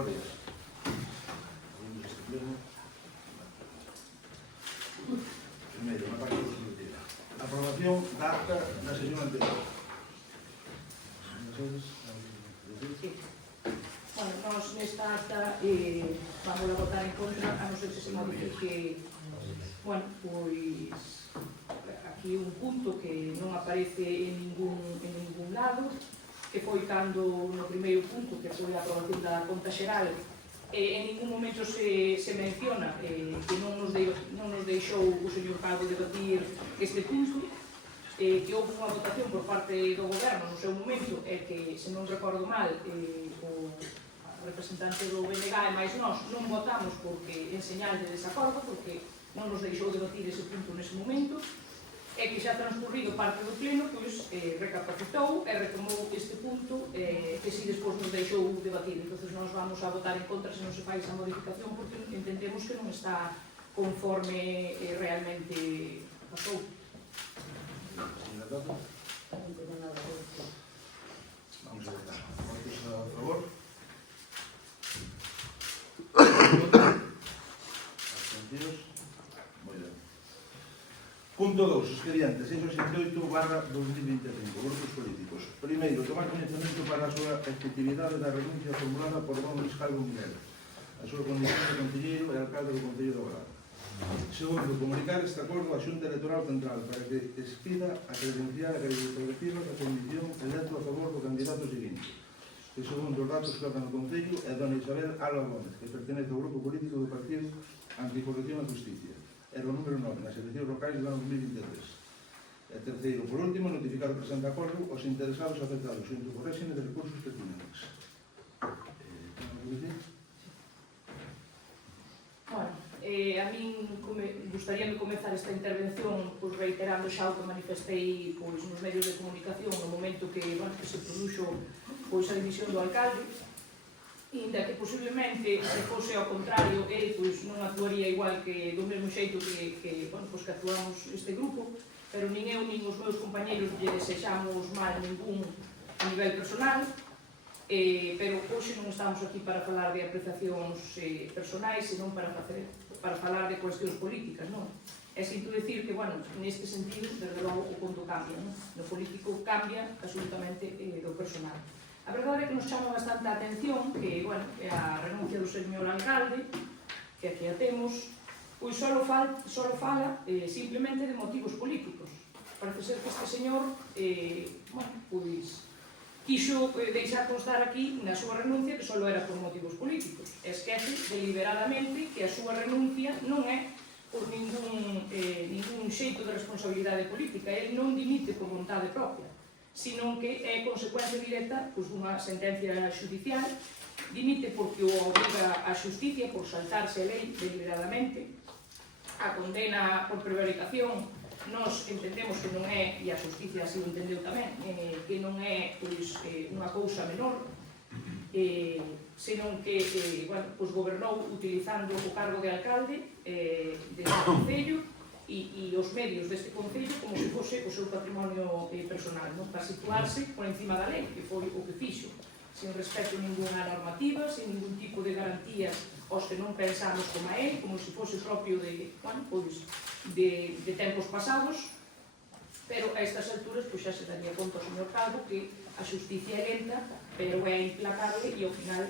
Memorias. Primeiro, na parte constitutiva. Aprobación da acta da sesión anterior. Bueno, nós nesta acta vamos a votar en contra, a non ser que se modifique, bueno, pois aquí un punto que non aparece en ningún lado, que foi cando no primeiro punto, que foi a aprobación da conta xeral, en ningún momento se menciona que non nos deixou o señor Calvo debatir este punto, que houve unha votación por parte do goberno no seu momento, e que, se non recordo mal, o representante do BNG e máis nós non votamos porque en señal de desacordo, porque non nos deixou debatir ese punto nese momento, e que xa transcurrido parte do pleno, pois recapacitou e retomou este punto que si despois nos deixou debatir. Entón nós vamos a votar en contra se non se fai esa modificación, porque entendemos que non está conforme realmente pasou. Vamos a votar. Votos a favor? Abstencións? Moi ben. Punto 2. Expediente 668/2025. Grupos políticos. Primeiro, tomar coñecemento para a súa efectividade da renuncia formulada por don Luís Calvo Miguel, a súa condición de concelleiro e alcalde do Concello de Obrado. Segundo, comunicar este acordo á Xunta Electoral Central para que expida a credencial acreditativa da condición electo a favor do candidato seguinte, que segundo os datos que dan no Concello é dona Isabel Alba Gómez, que pertenece ao grupo político do Partido Anticorrupción e Justicia. Era o número 9 nas eleccións locais do ano 2023. E terceiro, por último, notificar o presente acordo aos interesados afectados xunto co réxime de recursos pertinentes. Bueno, a min gustaríame comezar esta intervención pois, reiterando xa o que manifestei pois, nos medios de comunicación no momento que, bueno, que se produxo pois, a dimisión do alcalde, inda que posiblemente se fose ao contrario ele pois, non actuaría igual que do mesmo xeito que, bueno, pois, que actuamos este grupo, pero nin eu nin os meus compañeros lle desexamos mal ningún a nivel personal, pero hoxe non estamos aquí para falar de apreciacións personais, senón para falar de cuestións políticas, non? É sinto decir que, bueno, neste sentido, desde logo, o conto cambia, non? No político cambia absolutamente do personal. A verdade é que nos chama bastante a atención que, bueno, a renuncia do señor alcalde, que aquí a temos, pois só fala simplemente de motivos políticos. Parece ser que este señor, bueno, pois, quixo deixar constar aquí na súa renuncia que só era por motivos políticos. Esquece deliberadamente que a súa renuncia non é por ningún xeito de responsabilidade política. Ele non dimite por vontade propia, sino que é consecuencia directa dunha sentencia judicial. Dimite porque o obriga a xusticia por saltarse a lei deliberadamente. A condena por prevaricación nós entendemos que non é, e a xusticia así o entendeu tamén, que non é unha cousa menor, senón que gobernou utilizando o cargo de alcalde deste concello e os medios deste concello como se fose o seu patrimonio personal, para situarse por encima da lei, que foi o que fixo, sin respecto a ninguna normativa, sin ningún tipo de garantías aos que non pensamos como a él, como se fose propio de tempos pasados, pero a estas alturas xa se daría conta o señor Calvo que a xusticia é lenta, pero é implacable e ao final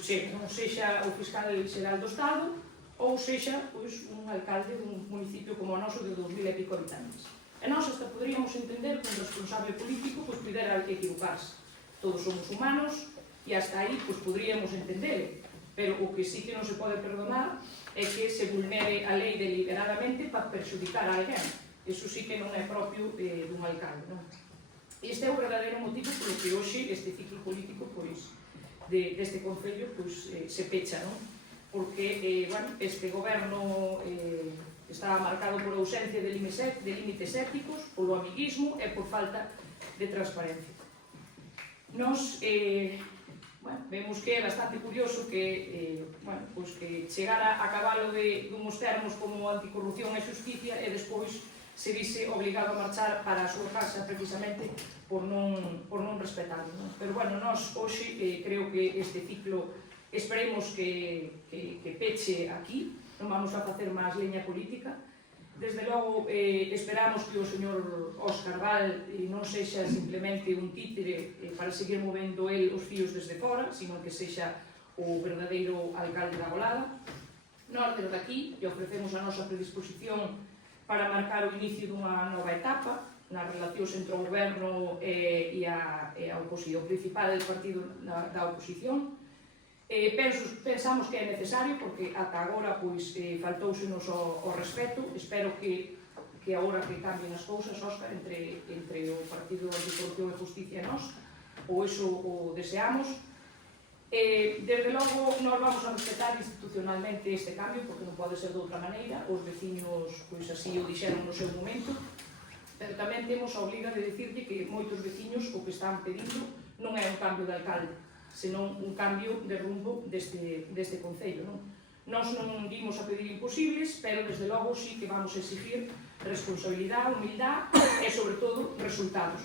chega, non sexa o fiscal xeral do Estado ou sexa un alcalde dun municipio como o noso de 2000 e pico habitantes. E nós hasta poderíamos entender que un responsable político pudera equivocarse. Todos somos humanos e hasta aí poderíamos entender, pero o que sí que non se pode perdonar é que se vulnere a lei deliberadamente para perxudicar a alguén. Eso sí que non é propio dun alcalde, non? Este é o verdadeiro motivo polo que hoxe este ciclo político deste concello se pecha, non? Porque este goberno está marcado por ausencia de límites éticos, polo amiguismo e por falta de transparencia. Nos vemos que é bastante curioso que chegara a cabalo dunhos termos como anticorrupción e xusticia e despois se vise obligado a marchar para a súa casa precisamente por non respetarlo. Pero, nós hoxe creo que este ciclo esperemos que peche aquí, non vamos a facer máis leña política. Desde logo, esperamos que o señor Óscar Val non sexa simplemente un títere para seguir movendo el os fíos desde fora, sino que sexa o verdadeiro alcalde da Golada. Nós, desde aquí, lle ofrecemos a nosa predisposición para marcar o inicio dunha nova etapa nas relacións entre o goberno e a oposición, o principal partido da oposición. Pensamos que é necesario, porque ata agora faltousenos o respeto. Espero que agora que cambien as cousas, Óscar, entre o Partido Anticorrupción e Justicia e nós, ou iso o deseamos. Desde logo, nós vamos a respetar institucionalmente este cambio, porque non pode ser de outra maneira. Os veciños así o dixeron no seu momento, pero tamén temos a obliga de dicirlle que moitos veciños o que están pedindo non é un cambio de alcalde, senón un cambio de rumbo deste concello. Nós non vimos a pedir imposibles, pero desde logo sí que vamos a exigir responsabilidade, humildade e, sobre todo, resultados.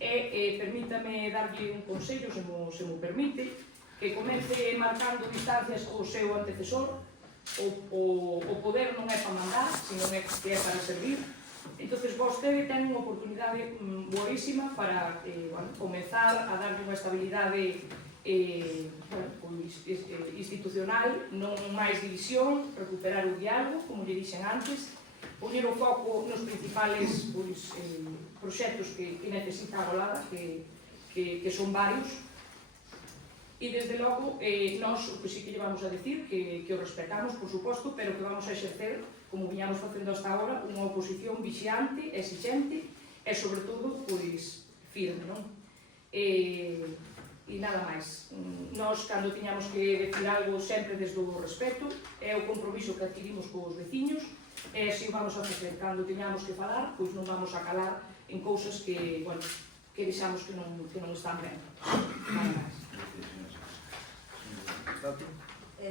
Permítame darlle un consello, se mo permite, que comece marcando distancias co seu antecesor. O poder non é para mandar, sino que é para servir. Entonces, vostede ten unha oportunidade boísima para comezar a darlle unha estabilidade institucional, non máis división, recuperar o diálogo, como lle dixen antes, poñer o foco nos principales proxectos que necesita a Golada, que son varios. E, desde logo, nós o que sí que lle vamos a decir, que o respetamos, por suposto, pero que vamos a exercer, como viñamos facendo hasta agora, unha oposición vixiante, exixente e, sobre todo, firme, non? E nada máis. Nós, cando tiñamos que decir algo, sempre desde o respeto, é o compromiso que adquirimos cos veciños, e se o vamos a facer cando tiñamos que falar, pois non vamos a calar en cousas que deixamos que non están ben. Nada máis.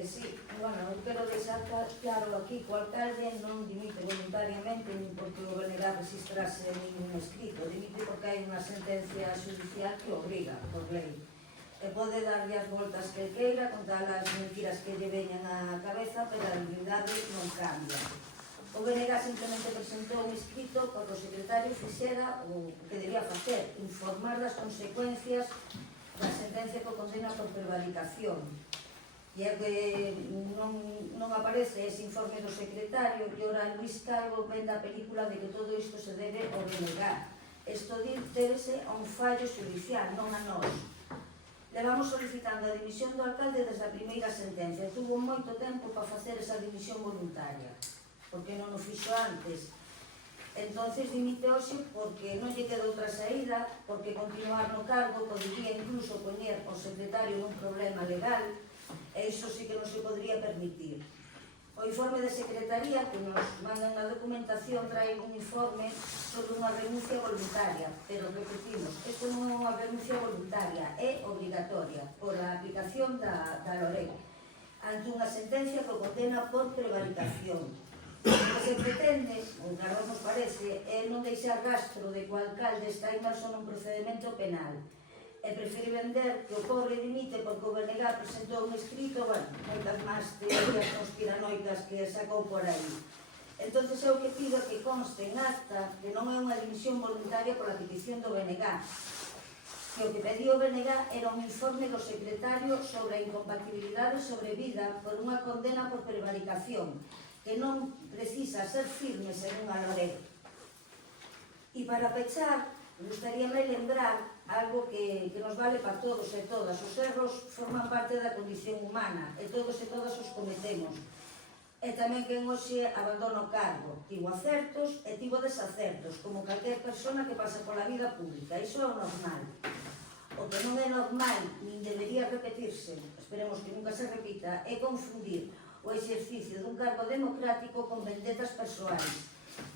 Sí, eu quero deixar claro aquí que o alcalde non dimite voluntariamente nin porque o BNG registrase ningún escrito, dimite porque hai unha sentencia judicial que obriga, por lei. E pode darlle as voltas que queira, contar as mentiras que lle veñan á cabeza, pero a realidade non cambia. O BNG simplemente presentou un escrito porque o secretario fixera o que debía facer, informar das consecuencias da sentencia que o condena por prevaricación. E é que non aparece ese informe do secretario, e ora Luís Calvo ven da película de que todo isto se debe ao BNG. Isto débese a un fallo judicial, non a nós. Levamos solicitando a dimisión do alcalde desde a primeira sentencia. Tuvo moito tempo para facer esa dimisión voluntaria, porque non o fixo antes. Entonces dimite hoxe porque non lle queda outra saída, porque continuar no cargo podería incluso poñer ao secretario nun problema legal, e iso sí que non se podría permitir. O informe de secretaría que nos mandan na documentación trae un informe sobre unha renuncia voluntaria, pero repetimos, isto non é unha renuncia voluntaria, é obligatoria por a aplicación da LOREC ante unha sentencia que o condena por prevaricación. O que se pretende, ou que nos parece, é non deixar rastro de que o alcalde está inmerso nun procedimento penal. E prefere vender que o pobre dimite porque o BNG presentou un escrito, moitas máis teorías conspiranoicas que sacou por aí. Entón, eu que pido que conste en acta que non é unha dimisión voluntaria pola petición do BNG, que o que pediu o BNG era un informe do secretario sobre a incompatibilidade sobrevida por unha condena por prevaricación, que non precisa ser firme según a LOREC. E para pechar, gustaríame lembrar algo que nos vale para todos e todas. Os erros forman parte da condición humana e todos e todas os cometemos. E tamén quen hoxe abandona o cargo. Tivo acertos e tivo desacertos, como calquer persona que pasa pola vida pública. Iso é o normal. O que non é normal, nin debería repetirse, esperemos que nunca se repita, é confundir o exercicio dun cargo democrático con vendetas persoais,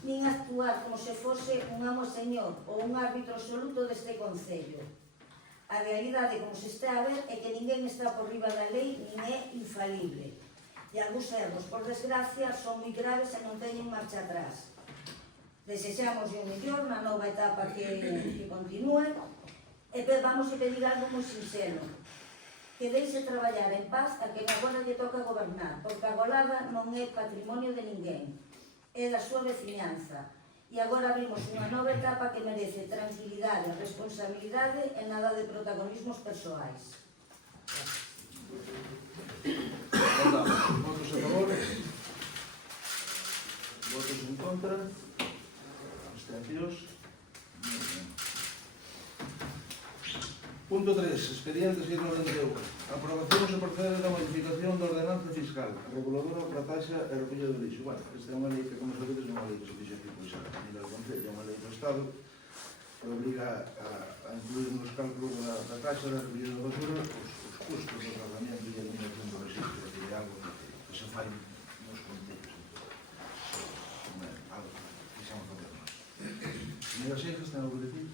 nin actuar como se fose un amo señor ou un árbitro absoluto deste concello. A realidade, como se está a ver, é que ninguén está por riba da lei nin é infalible. E algúns erros, por desgracia, son moi graves e non teñen marcha atrás. Desexamos o mellor na nova etapa que continúe e vamos a pedir algo moi sincero. que deixe traballar en paz a quen agora lle toca gobernar, porque a Golada non é patrimonio de ninguén, é da súa veciñanza. E agora abrimos unha nova etapa que merece tranquilidade, responsabilidade e nada de protagonismos persoais. Votos a favor? Votos en contra? Abstencións? Punto 3. Expediente 691. Aprobación se procede da modificación da ordenanza fiscal, reguladora para taxa e recollo de lixo. Bueno, esta é unha lei que, como sabedes, non é unha lei que se fixe aquí, pois, a nivel do Concello, é unha lei do Estado que obliga a incluir nos cálculos da taxa de recollo de basura os custos do tratamento e a eliminación do residuo, que é algo que se fai nos concellos. É algo que quixamos fazer nós. Señora Seixas, ten algo que decir?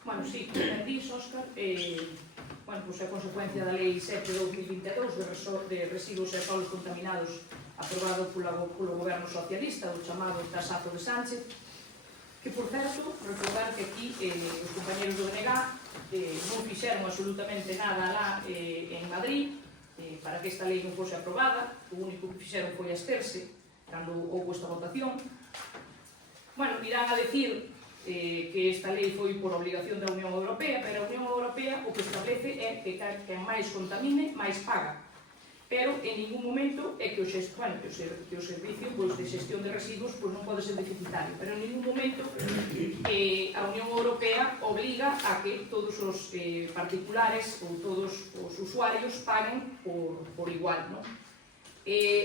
Bueno, sí, como ben dís, Óscar, bueno, pois é consecuencia da Lei 7/2022 de residuos e solos contaminados aprobado polo goberno socialista, o chamado Tasazo de Sánchez, que, por certo, recordar que aquí os compañeros do BNG non fixeron absolutamente nada lá en Madrid para que esta lei non fose aprobada. O único que fixeron foi absterse cando houve esta votación. Bueno, irán a decir que esta lei foi por obligación da Unión Europea, pero a Unión Europea o que establece é que quen máis contamine, máis paga. Pero en ningún momento é que o servicio de xestión de residuos non pode ser deficitario, pero en ningún momento a Unión Europea obliga a que todos os particulares ou todos os usuarios paguen por igual, non?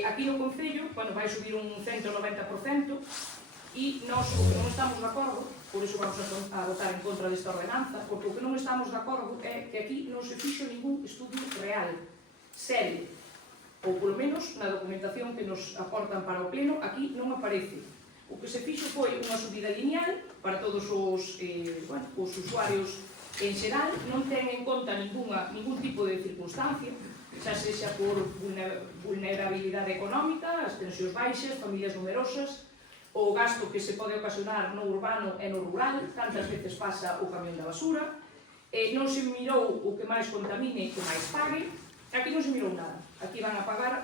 Aquí no Concello, vai subir un 190%, e nós non estamos de acordo, por iso vamos a votar en contra desta ordenanza, porque o que non estamos de acordo é que aquí non se fixo ningún estudio real, serio, ou polo menos na documentación que nos aportan para o pleno, aquí non aparece. O que se fixo foi unha subida lineal para todos os usuarios en xeral, non ten en conta ningún tipo de circunstancia, xa sexa por vulnerabilidade económica, as pensións baixas, familias numerosas, o gasto que se pode ocasionar no urbano e no rural, tantas veces pasa o camión da basura, non se mirou o que máis contamine e que máis pague, aquí non se mirou nada. Aquí van a pagar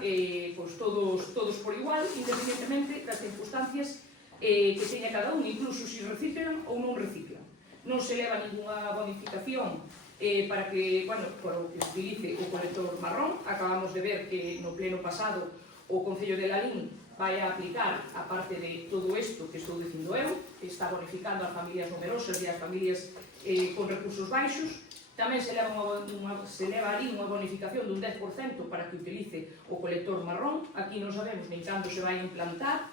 todos por igual, independentemente das circunstancias que teña cada un, incluso se reciclan ou non reciclan. Non se leva ninguna bonificación para que se utilice o colector marrón. Acabamos de ver que no pleno pasado o Concello de Lalín vai a aplicar, a parte de todo isto que estou dicindo eu, que está bonificando as familias numerosas e as familias con recursos baixos. Tamén se leva ali unha bonificación dun 10% para que utilice o colector marrón. Aquí non sabemos nin cando se vai implantar.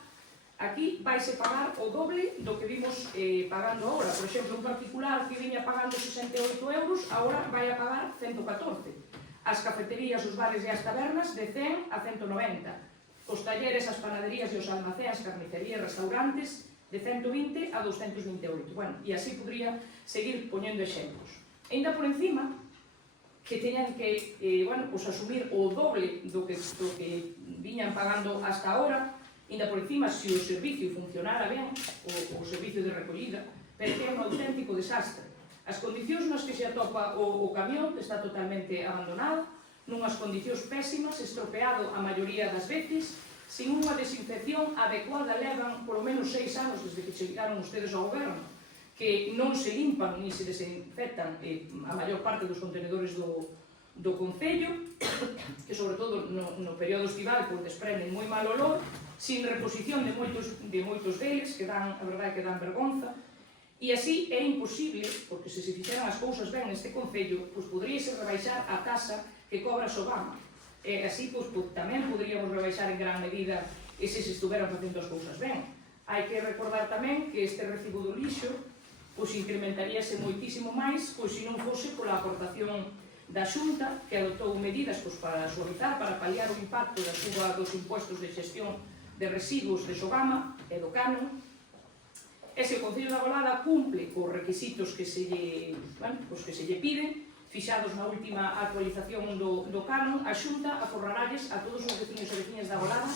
Aquí vaise pagar o doble do que vimos pagando agora. Por exemplo, un particular que viña pagando 68 euros, agora vai a pagar 114. As cafeterías, os bares e as tabernas de 100 a 190. Os talleres, as panaderías e os almacéns, carnicerías, restaurantes, de 120 a 228. Bueno, e así podría seguir poñendo exemplos. E ainda por encima, que teñan que asumir o doble do que viñan pagando hasta ahora, ainda por encima, se o servicio funcionara ben, o servicio de recollida, pero que é un auténtico desastre. As condicións nas que se atopa o camión está totalmente abandonado, nunhas condicións pésimas, estropeado a maioría das veces, sin unha desinfección adecuada. Levan polo menos 6 anos desde que chegaron ustedes ao goberno, que non se limpan ni se desinfectan a maior parte dos contenedores do Concello, que sobre todo no período estival desprenden moi mal olor, sin reposición de moitos deles, que dan, a verdade, que dan vergonza. E así é imposible, porque se fixeran as cousas ben neste Concello, poderíase rebaixar a taxa que cobra Sogama. E así tamén poderíamos rebaixar en gran medida se estuveran facendo as cousas ben. Hai que recordar tamén que este recibo do lixo incrementaríase moitísimo máis se non fose pola aportación da Xunta, que adoptou medidas para suavizar, para paliar o impacto da suba dos impuestos de xestión de residuos de Sogama e do Canon. E se o Concello da Golada cumple cos requisitos que se lle piden, fixados na última actualización do Canon, a Xunta aforraralles a todos os veciños e veciñas da Golada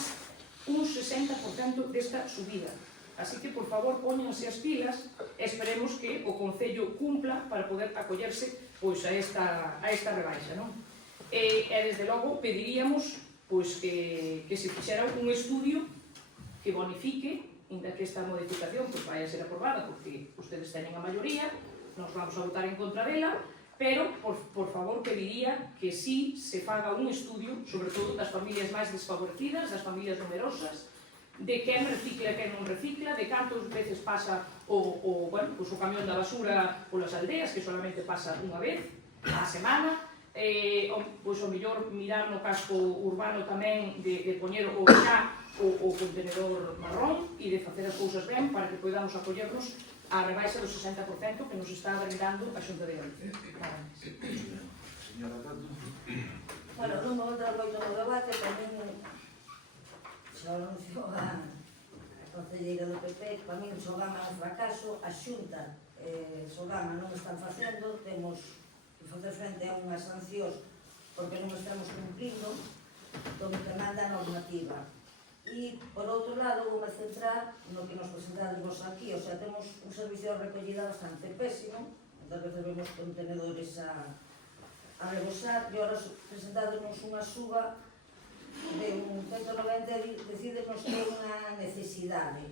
un 60% desta subida. A Así que, por favor, póñanse as pilas e esperemos que o Concello cumpla para poder acollerse pois, a esta rebaixa, non? E, desde logo, pediríamos pois, que se fixera un estudio que bonifique, inda que esta modificación pois, vai a ser aprobada, porque ustedes teñen a maioría, nos vamos a votar en contra dela, pero, por favor, pediría que sí se faga un estudio, sobre todo das familias máis desfavorecidas, das familias numerosas, de quen recicla e quen non recicla, de cantos veces pasa o camión da basura polas aldeas, que solamente pasa unha vez á semana, pois o mellor mirar no casco urbano tamén de poñer o contenedor marrón e de facer as cousas ben para que podamos acollernos a rebaixa do 60% que nos está brindando a Xunta de Galicia. Señora Tato. Bueno, non vou entrar moito no debate, tamén xa anunciou a concelleira do PP, que para mí Sogama é un fracaso, a Xunta Sogama non están facendo, temos que facer frente a unhas sancións porque non estamos cumplindo con o que manda a normativa. E, por outro lado, vou me centrar no que nos presentades vos aquí, o sea, temos un servicio de recollida bastante pésimo, muchas veces vemos contenedores a rebosar, e ahora presentademos unha suba de un 190 e decidenos que é unha necesidade.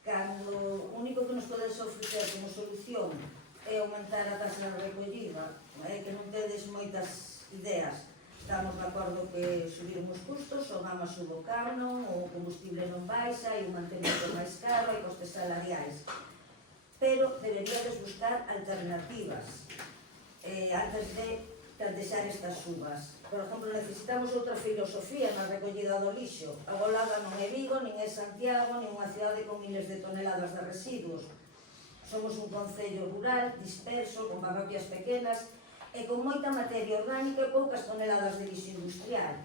Cando o único que nos podes ofrecer como solución é aumentar a taxa de recollida, que non tedes moitas ideas. Estamos de acordo que subiremos custos, o Gama subo caro, o combustible non baixa, e o mantemento máis caro, e costes salariais. Pero deberíades buscar alternativas antes de plantexar estas subas. Por exemplo, necesitamos outra filosofía na recollida do lixo. A Golada non é Vigo, nin é Santiago, nin unha cidade con miles de toneladas de residuos. Somos un concello rural, disperso, con parroquias pequenas, e con moita materia orgánica e poucas toneladas de lixo industrial.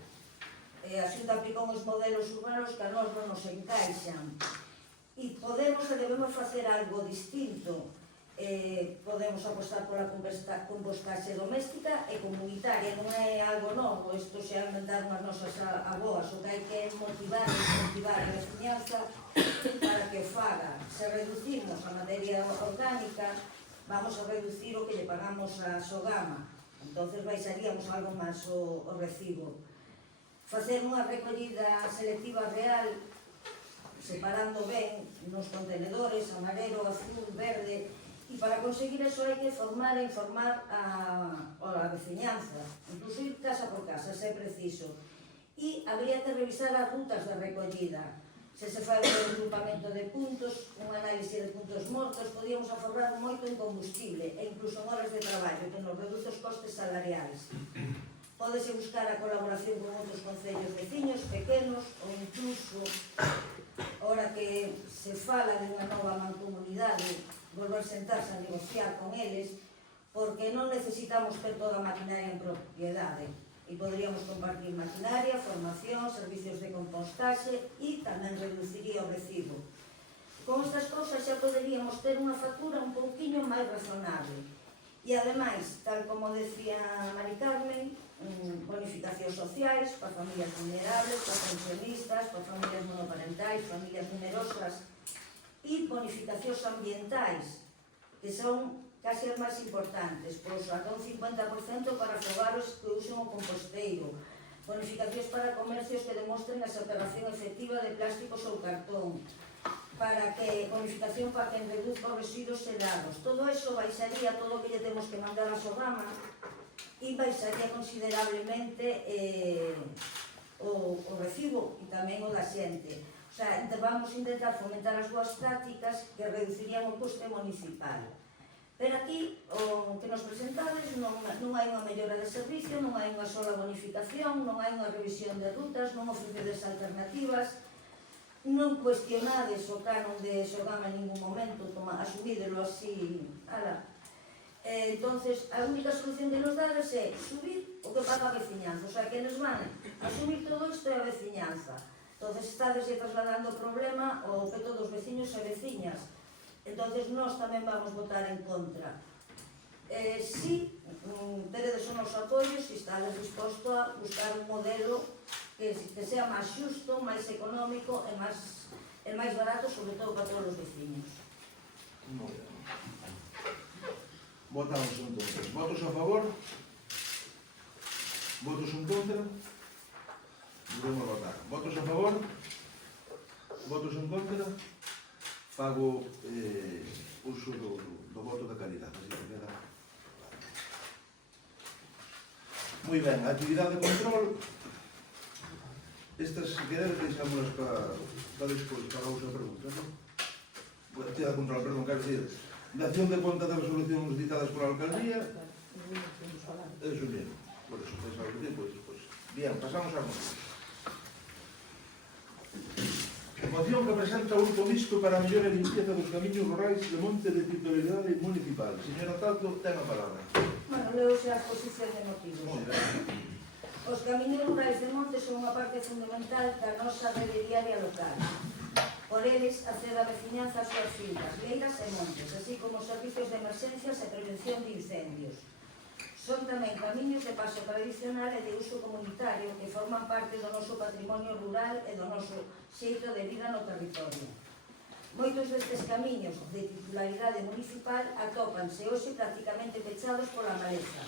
A Xunta aplicou uns modelos urbanos que a nós non nos encaixan. E podemos e debemos facer algo distinto. Podemos apostar pola compostaxe doméstica e comunitaria, non é algo novo, isto se aumentaron as nosas aboas, o que hai que motivar a veciñanza para que o faga. Se reducimos a materia orgánica, vamos a reducir o que lle pagamos a Sogama, entonces baixaríamos algo máis o recibo. Facer unha recollida selectiva real, separando ben nos contenedores, amarelo, azul, verde, e para conseguir eso hai que formar e informar a veciñanza, incluso ir casa por casa, se é preciso. E habría que revisar as rutas de recollida. Se se fai un agrupamento de puntos, un análise de puntos mortos, podíamos aforrar moito en combustible e incluso en horas de traballo, que nos reduce os costes salariais. Pódese buscar a colaboración con outros concellos veciños, pequenos, ou incluso, ahora que se fala de unha nova mancomunidade, volver a sentarse a negociar con eles, porque non necesitamos ter toda a maquinaria en propiedade. E poderíamos compartir maquinaria, formación, servicios de compostaxe e tamén reduciría o recibo. Con estas cousas xa poderíamos ter unha factura un pouquiño máis razonable. E ademais, tal como decía Mari Carmen, bonificacións sociais para familias vulnerables, para pensionistas, para familias monoparentais, familias numerosas, e bonificacións ambientais, que son case as máis importantes, pois ata un 50% para fogaros que usen o composteiro, bonificacións para comercios que demostren a separación efectiva de plásticos ou cartón, bonificación para quen reduzca os residuos xerados. Todo eso baixaría todo o que lle temos que mandar a Sogama e baixaría considerablemente o recibo e tamén o da xente. O sea, vamos intentar fomentar as boas prácticas que reducirían o coste municipal. Pero aquí, o que nos presentades, non hai unha mellora de servicio, non hai unha sola bonificación, non hai unha revisión de rutas, non ofrecedes alternativas, non cuestionades o canon de Sogama en ningún momento, asumídelo así, entonces, a única solución que nos dades é subir o que paga a veciñanza, o sea, que nos van a subir todo isto é a veciñanza. Entonces, estades trasladando o problema ao que todos os veciños e veciñas. Entonces, nós tamén vamos votar en contra. Si teredes o noso apoio, si estades disposto a buscar un modelo que sea máis xusto, máis económico e máis el máis barato, sobre todo para todos os veciños. Moi ben. Votamos entonces. Votos a favor? Votos en contra? Volvemos a votar. Votos a favor? Votos en contra? Fago uso do voto da calidad. Así que queda. Moi ben, a actividade de control. Estas, se querer, deixámolas para despois, para a outra pregunta, non? A actividade de control, perdón, quero dicir, dación de conta das resolucións ditadas pola alcaldía, eso mesmo, por eso, pensaba que depois. Bien, pasamos a moción. Moción que presenta un grupo mixto para a mellora e limpieza dos camiños rurais de monte de titularidade municipal. Señora Tato, ten a palabra. Bueno, leo xa a exposición de motivos. Moi ben. Os camiños rurais de monte son unha parte fundamental da nosa rede diaria local. Por eles, accede a veciñanza ás súas fincas, leiras e montes, así como os servicios de emerxencias e prevención de incendios. Son tamén camiños de paso tradicional e de uso comunitario que forman parte do noso patrimonio rural e do noso xeito de vida no territorio. Moitos destes camiños de titularidade municipal atópanse hoxe prácticamente pechados pola maleza,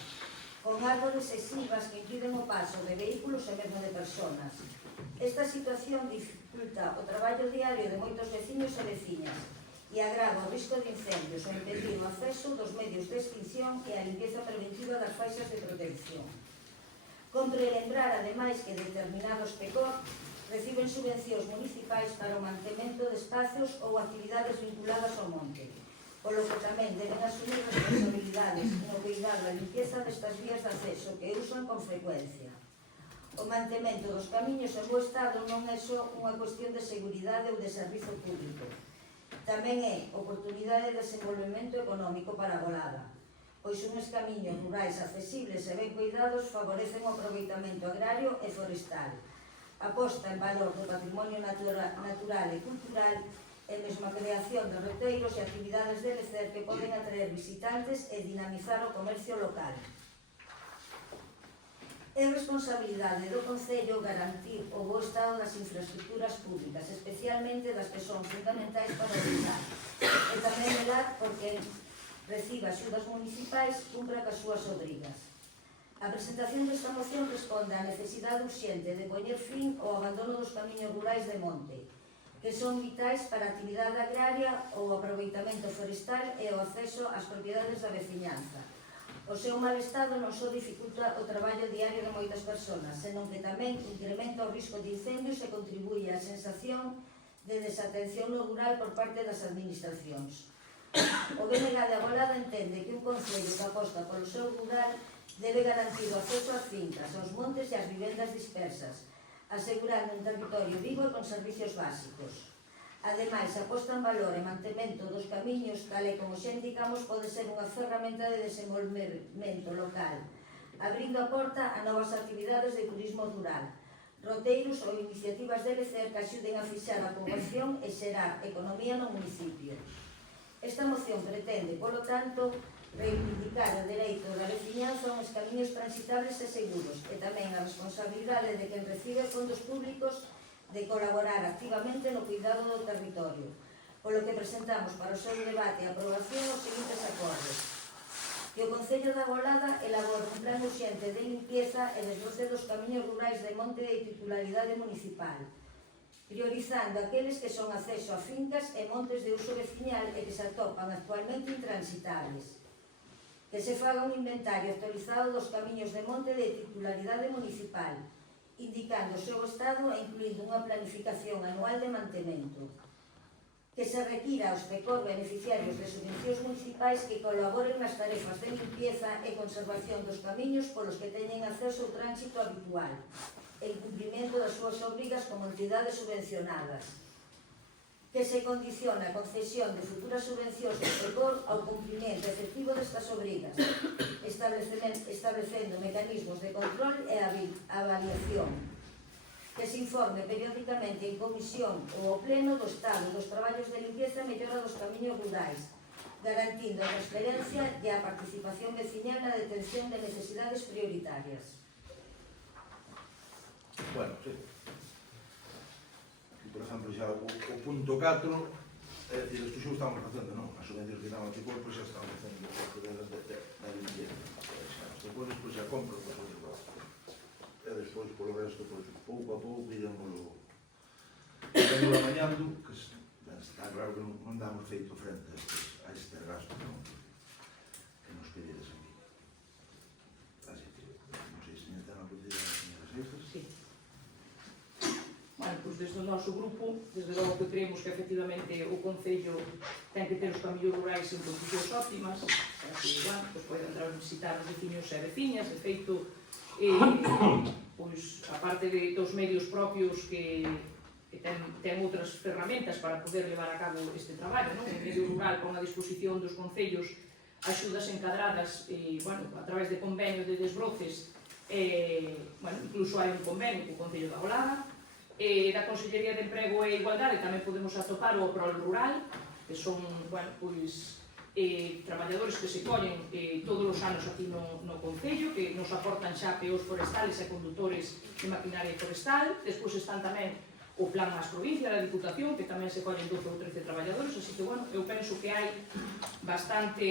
con árboles exiguas que impiden o paso de vehículos e mesmo de personas. Esta situación dificulta o traballo diario de moitos veciños e veciñas e agrava o risco de incendios, o impedir o acceso dos medios de extinción e a limpieza preventiva das faixas de protección. Compre lembrar, ademais, que determinados PECOR reciben subvencións municipais para o mantemento de espacios ou actividades vinculadas ao monte, polo que tamén deben asumir responsabilidades no cuidado e limpieza destas vías de acceso que usan con frecuencia. O mantemento dos camiños en bo estado non é só unha cuestión de seguridade ou de servizo público, tamén é oportunidade de desenvolvemento económico para a Golada, pois uns camiños rurais accesibles e ben cuidados favorecen o aproveitamento agrario e forestal, aposta en valor do patrimonio natural e cultural e mesmo a creación de roteiros e actividades de lecer que poden atraer visitantes e dinamizar o comercio local. É responsabilidade do Concello garantir o bo estado das infraestructuras públicas, especialmente das que son fundamentais para o lugar, e tamén velar porque reciba axudas municipais cumpra cas súas obrigas. A presentación desta moción responde á necesidade urxente de poñer fin ao abandono dos camiños rurais de monte, que son vitais para a actividade agraria ou o aproveitamento forestal e o acceso ás propiedades da veciñanza. O seu mal estado non só dificulta o traballo diario de moitas persoas, senón que tamén incrementa o risco de incendios e contribuye á sensación de desatención no rural por parte das administracións. O BNG de Agolada entende que un concello que aposta polo seu rural debe garantir o acceso ás fincas, aos montes e ás vivendas dispersas, asegurando un territorio vivo e con servicios básicos. Ademais, a posta en valor e mantemento dos camiños, tal e como xa indicamos, pode ser unha ferramenta de desenvolvemento local, abrindo a porta a novas actividades de turismo rural, roteiros ou iniciativas de lecer que axuden a fixar a poboación e xerar economía no municipio. Esta moción pretende, polo tanto, reivindicar o dereito da veciñanza a uns camiños transitables e seguros e tamén a responsabilidade de quen recibe fondos públicos de colaborar activamente no cuidado do territorio, polo que presentamos para o seu debate e aprobación os seguintes acordos: que o Concello da Agolada elabore un plan urxente de limpieza e desbroce dos camiños rurais de monte de titularidade municipal, priorizando aqueles que son acceso a fincas e montes de uso veciñal e que se atopan actualmente intransitables, que se faga un inventario actualizado dos camiños de monte de titularidade municipal, indicando o seu estado e incluindo unha planificación anual de mantemento, que se requira aos PECOR beneficiarios de subvencións municipais que colaboren nas tarefas de limpieza e conservación dos camiños polos que teñen acceso ao tránsito habitual, en cumprimento das súas obrigas como entidades subvencionadas, que se condiciona a concesión de futuras subvencións do PECOR ao cumprimento efectivo destas obrigas, establecendo mecanismos de control e avaliación, que se informe periódicamente en comisión ou ao pleno do estado dos traballos de limpieza e mellora dos camiños rurais, garantindo a transferencia e a participación veciñal na detención de necesidades prioritarias. Bueno, sí. Por exemplo, exemplo, xa o punto 4, é dicir, isto xa o estamos facendo, non? As subvencións que damos de corpo xa estamos facendo da limpieza. Depois, pois, a compra, pois, e despois, polo resto, pois, pouco a pouco, íamos amañando, que está claro que non damos feito frente a este gasto que nos pedides aquí. Así que, non sei se ten a pedir as señoras estas. Sí. Bueno, pois desde o noso grupo, desde logo que creemos que efectivamente o Concello ten que ter os camiños rurais en condicións óptimas, para que, bueno, pois poden entrar a visitar os veciños e veciñas. De feito, pois, a parte dos medios propios que ten outras ferramentas para poder levar a cabo este traballo, non? O medio rural pon a disposición dos concellos axudas encadradas, bueno, a través de convenio de desbroces, bueno, incluso hai un convenio co Concello da Golada, da Consellería de Emprego e Igualdade tamén podemos atopar o PROL Rural, que son, bueno, pois, traballadores que se collen todos os anos aquí no Concello, que nos aportan xa peós forestales e condutores de maquinaria forestal. Despois están tamén o Plan Más Provincia da Diputación, que tamén se collen 12 ou 13 traballadores, así que, bueno, eu penso que hai bastante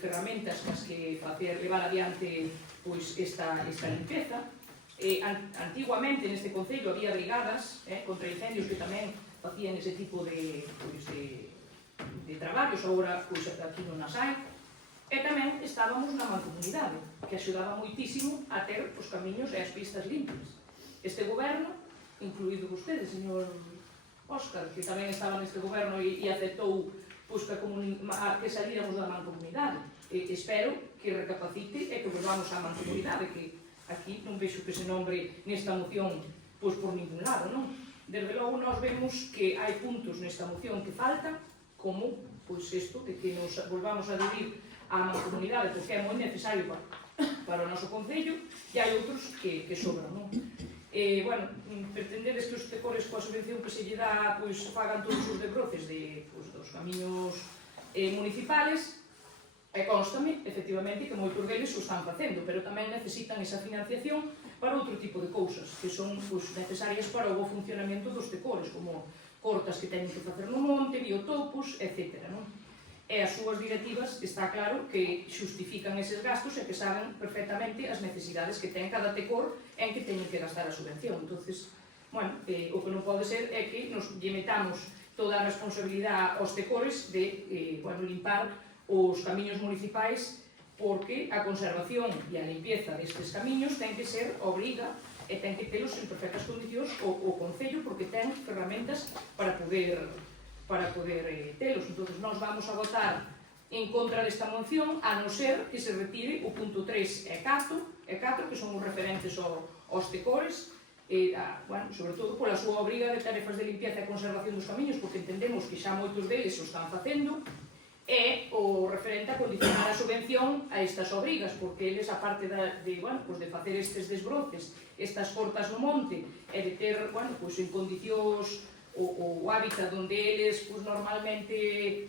ferramentas nas que facer levar adiante pois esta limpeza. Antiguamente neste Concello había brigadas contra incendios que tamén facían ese tipo de traballos, agora pois aquí non as hai. E tamén estábamos na mancomunidade, que axudaba moitísimo a ter os camiños e as pistas limpias. Este goberno, incluído vostedes, señor Óscar, que tamén estaba neste goberno e aceptou pois, que salíramos da mancomunidade. Espero que recapacite e que volvamos á mancomunidade, que aquí non vexo que se nombre nesta moción pois por ningún lado, non? Desde logo nós vemos que hai puntos nesta moción que faltan, como pois isto de que nos volvamos a adherir á mancomunidade porque é moi necesario para o noso Concello, e hai outros que sobran, non? Bueno, pretendedes que os tecores coa subvención que se lle dá pois pagan todos os desbroces dos camiños municipales, e constame, efectivamente, que moitos deles o están facendo, pero tamén necesitan esa financiación para outro tipo de cousas que son pois, necesarias para o bo funcionamento dos tecores, como cortas que teñen que facer no monte, biotopos, etc. Non? E as súas directivas está claro que xustifican eses gastos e que saben perfectamente as necesidades que ten cada tecor en que teñen que gastar a subvención. Entonces, bueno, o que non pode ser é que nos lle metamos toda a responsabilidade aos tecores de bueno, limpar os camiños municipais, porque a conservación e a limpieza destes camiños ten que ser obriga e ten que telos en perfectas condicións o Concello, porque ten ferramentas para poder telos. Entón, nós vamos a votar en contra desta moción, a non ser que se retire o punto 3 e 4, que son os referentes aos tecores, bueno, sobre todo pola súa obriga de tarefas de limpieza e conservación dos camiños, porque entendemos que xa moitos deles o están facendo, e o referente a condicionar a subvención a estas obrigas, porque eles, aparte bueno, pues de facer estes desbroces, estas cortas no monte, e de ter, bueno, pues en condicións o hábitat onde eles pues, normalmente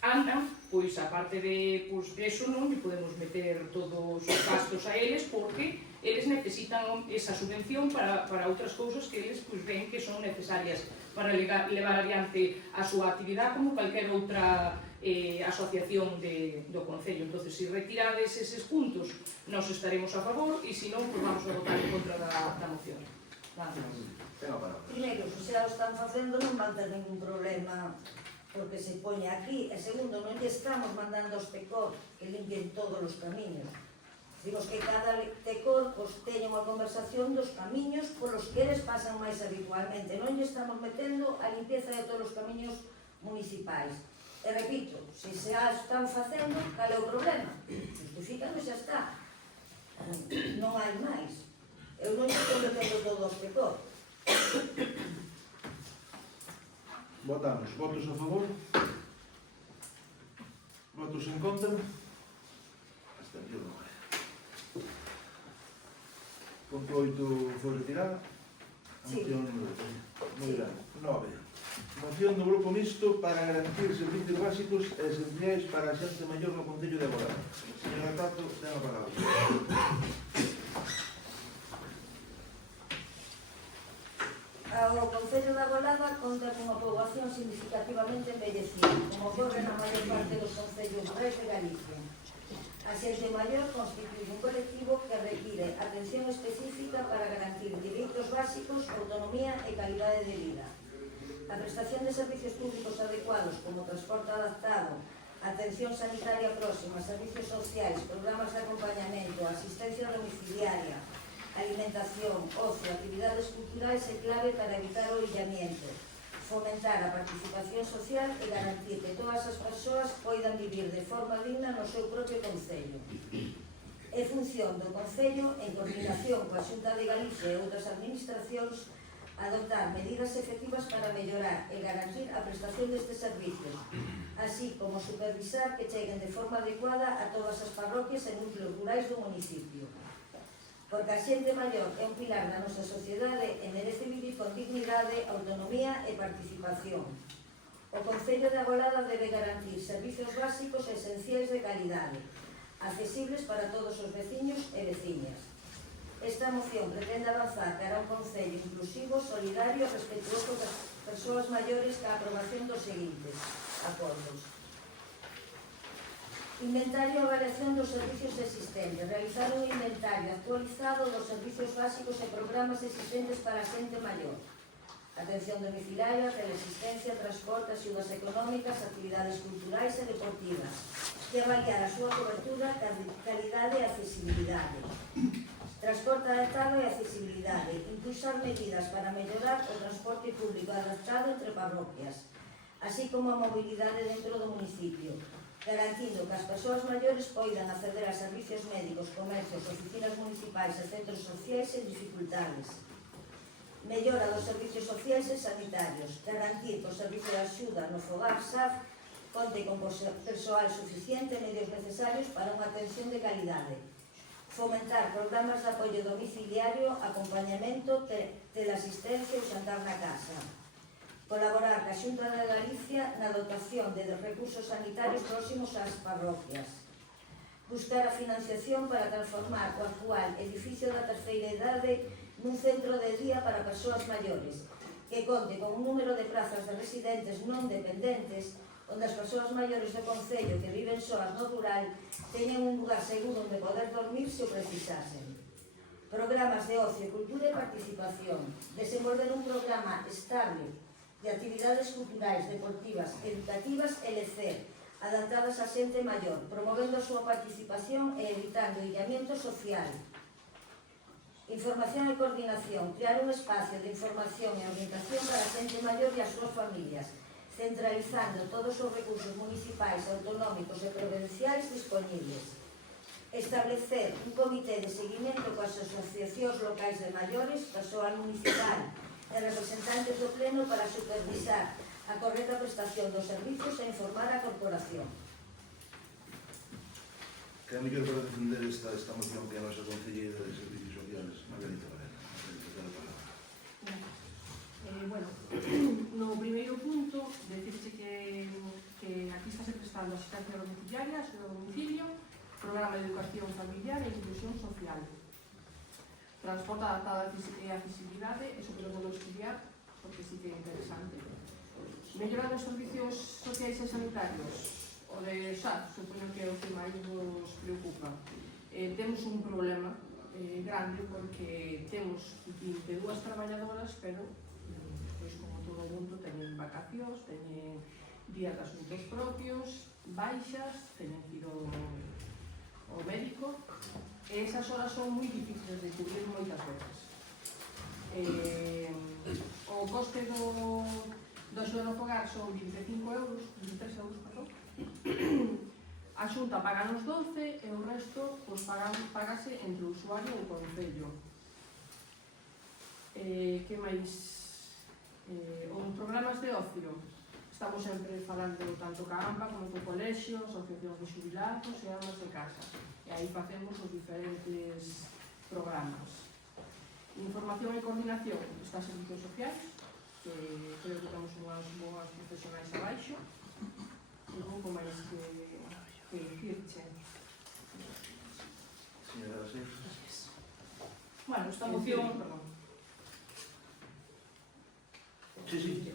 andan, pois aparte de eso non lle podemos meter todos os gastos a eles, porque eles necesitan esa subvención para outras cousas que eles pues, ven que son necesarias para levar adiante a súa actividade como calquera outra asociación do Concello. Entón, se retirades eses puntos, nos estaremos a favor, e se non, pues vamos a votar en contra da moción. Primeiro, se xa o están facendo, non van ter ningún problema porque se poñe aquí, e segundo, non lle estamos mandando aos tecor que limpien todos os camiños. Dimos que cada tecor teña unha conversación dos camiños polos que eles pasan máis habitualmente. Non lle estamos metendo a limpieza de todos os camiños municipais. E repito, se xa están facendo, cal é o problema? Justifican e xa está. Non hai máis. Eu non estou metendo todo os tecor. Votamos. Votos a favor? Votos en contra? Abstención non hai. Punto 8 foi retirada. Sí. Moción número 8. Moi ben. 9. Moción do Grupo Mixto para garantir servicios básicos e esenciais para a xente maior no Concello de Agora. Señora Tato, ten a palabra. Ao O Concello da Golada conta cunha poboación significativamente envellecida, como ocorre na maior parte dos concellos rurais de Galicia. A xente maior constituye un colectivo que require atención específica para garantir dereitos básicos, autonomía e calidade de vida. A prestación de servicios públicos adecuados como transporte adaptado, atención sanitaria próxima, servicios sociais, programas de acompañamento, asistencia domiciliaria, alimentación, ocio, actividades culturais é clave para evitar o illamiento, fomentar a participación social e garantir que todas as persoas poidan vivir de forma digna no seu propio concello. É función do Concello, en coordinación coa Xunta de Galicia e outras administracións, adoptar medidas efectivas para mellorar e garantir a prestación destes servicios, así como supervisar que cheguen de forma adecuada a todas as parroquias e núcleos rurais do municipio. Porque a xente maior é un pilar da nosa sociedade e merece vivir con dignidade, autonomía e participación. O Concello de Agolada debe garantir servicios básicos e esenciais de calidade, accesibles para todos os veciños e veciñas. Esta moción pretende avanzar cara a un concello inclusivo, solidario e respetuoso das persoas maiores ca aprobación dos seguintes acordos. Inventario e avaliación dos servicios existentes. Realizar un inventario actualizado dos servicios básicos e programas existentes para a xente maior. Atención domiciliaria, teleasistencia, transporte, axudas económicas, actividades culturais e deportivas. E avaliar a súa cobertura, calidade e accesibilidade. Transporte adaptado e accesibilidade. Impulsar medidas para mellorar o transporte público adaptado entre parroquias, así como a mobilidade dentro do municipio, garantindo que as persoas maiores poidan acceder a servicios médicos, comercios, oficinas municipais e centros sociais sen dificultades. Mellora dos servicios sociais e sanitarios, garantir que o servicio de axuda no fogar SAF conte con persoal suficiente e medios necesarios para unha atención de calidade. Fomentar programas de apoio domiciliario, acompañamento, teleasistencia e xantar na casa. Colaborar ca Xunta de Galicia na dotación de recursos sanitarios próximos ás parroquias. Buscar a financiación para transformar o actual edificio da terceira idade nun centro de día para persoas maiores, que conte con un número de plazas de residentes non dependentes, onde as persoas maiores do concello que viven soas no rural teñen un lugar seguro onde poder dormir se o precisasen. Programas de ocio, cultura e participación. Desenvolver un programa estable de actividades culturais, deportivas, educativas e lecer, adaptadas á xente maior, promovendo a súa participación e evitando o illamiento social. Información e coordinación. Crear un espacio de información e orientación para a xente maior e as súas familias, centralizando todos os recursos municipais, autonómicos e provinciais disponibles. Establecer un comité de seguimento coas asociacións locais de maiores, persoal municipal e representantes do pleno para supervisar a correcta prestación dos servicios e informar a corporación. Que é mellor para defender esta moción que a nosa concelleira de Servicios Sociales, Margarita Varela. Bueno, no primeiro punto, decirse que aquí está se prestando asistencia domiciliaria, axuda ao domicilio, programa de educación familiar e inclusión social. Transporte adaptado e accesibilidade, eso podemos estudiar porque sí que é interesante. Mellorar os servicios sociais e sanitarios, o de SAT, supoño que é o que máis nos preocupa. Temos un problema grande porque temos 22 traballadoras, pero pois como todo o mundo teñen vacacións, teñen días de asuntos propios, baixas, teñen que ir ao médico, e esas horas son moi difíciles de cubrir moitas veces. O coste do axuda no fogar son 23 euros, perdón. A Xunta paga nos 12 e o resto pues, pagase entre o usuario e o concello. Que máis? Os programas de ocio. Estamos sempre falando tanto ca AMPA como co colexio, asociacións de xubilados e amas de casa. E aí facemos os diferentes programas. Información e coordinación está servicios sociais, que creo que temos unhas boas profesionais abaixo. Un pouco máis que dicirche. Señora Seixas. Bueno, esta moción... Sí, sí.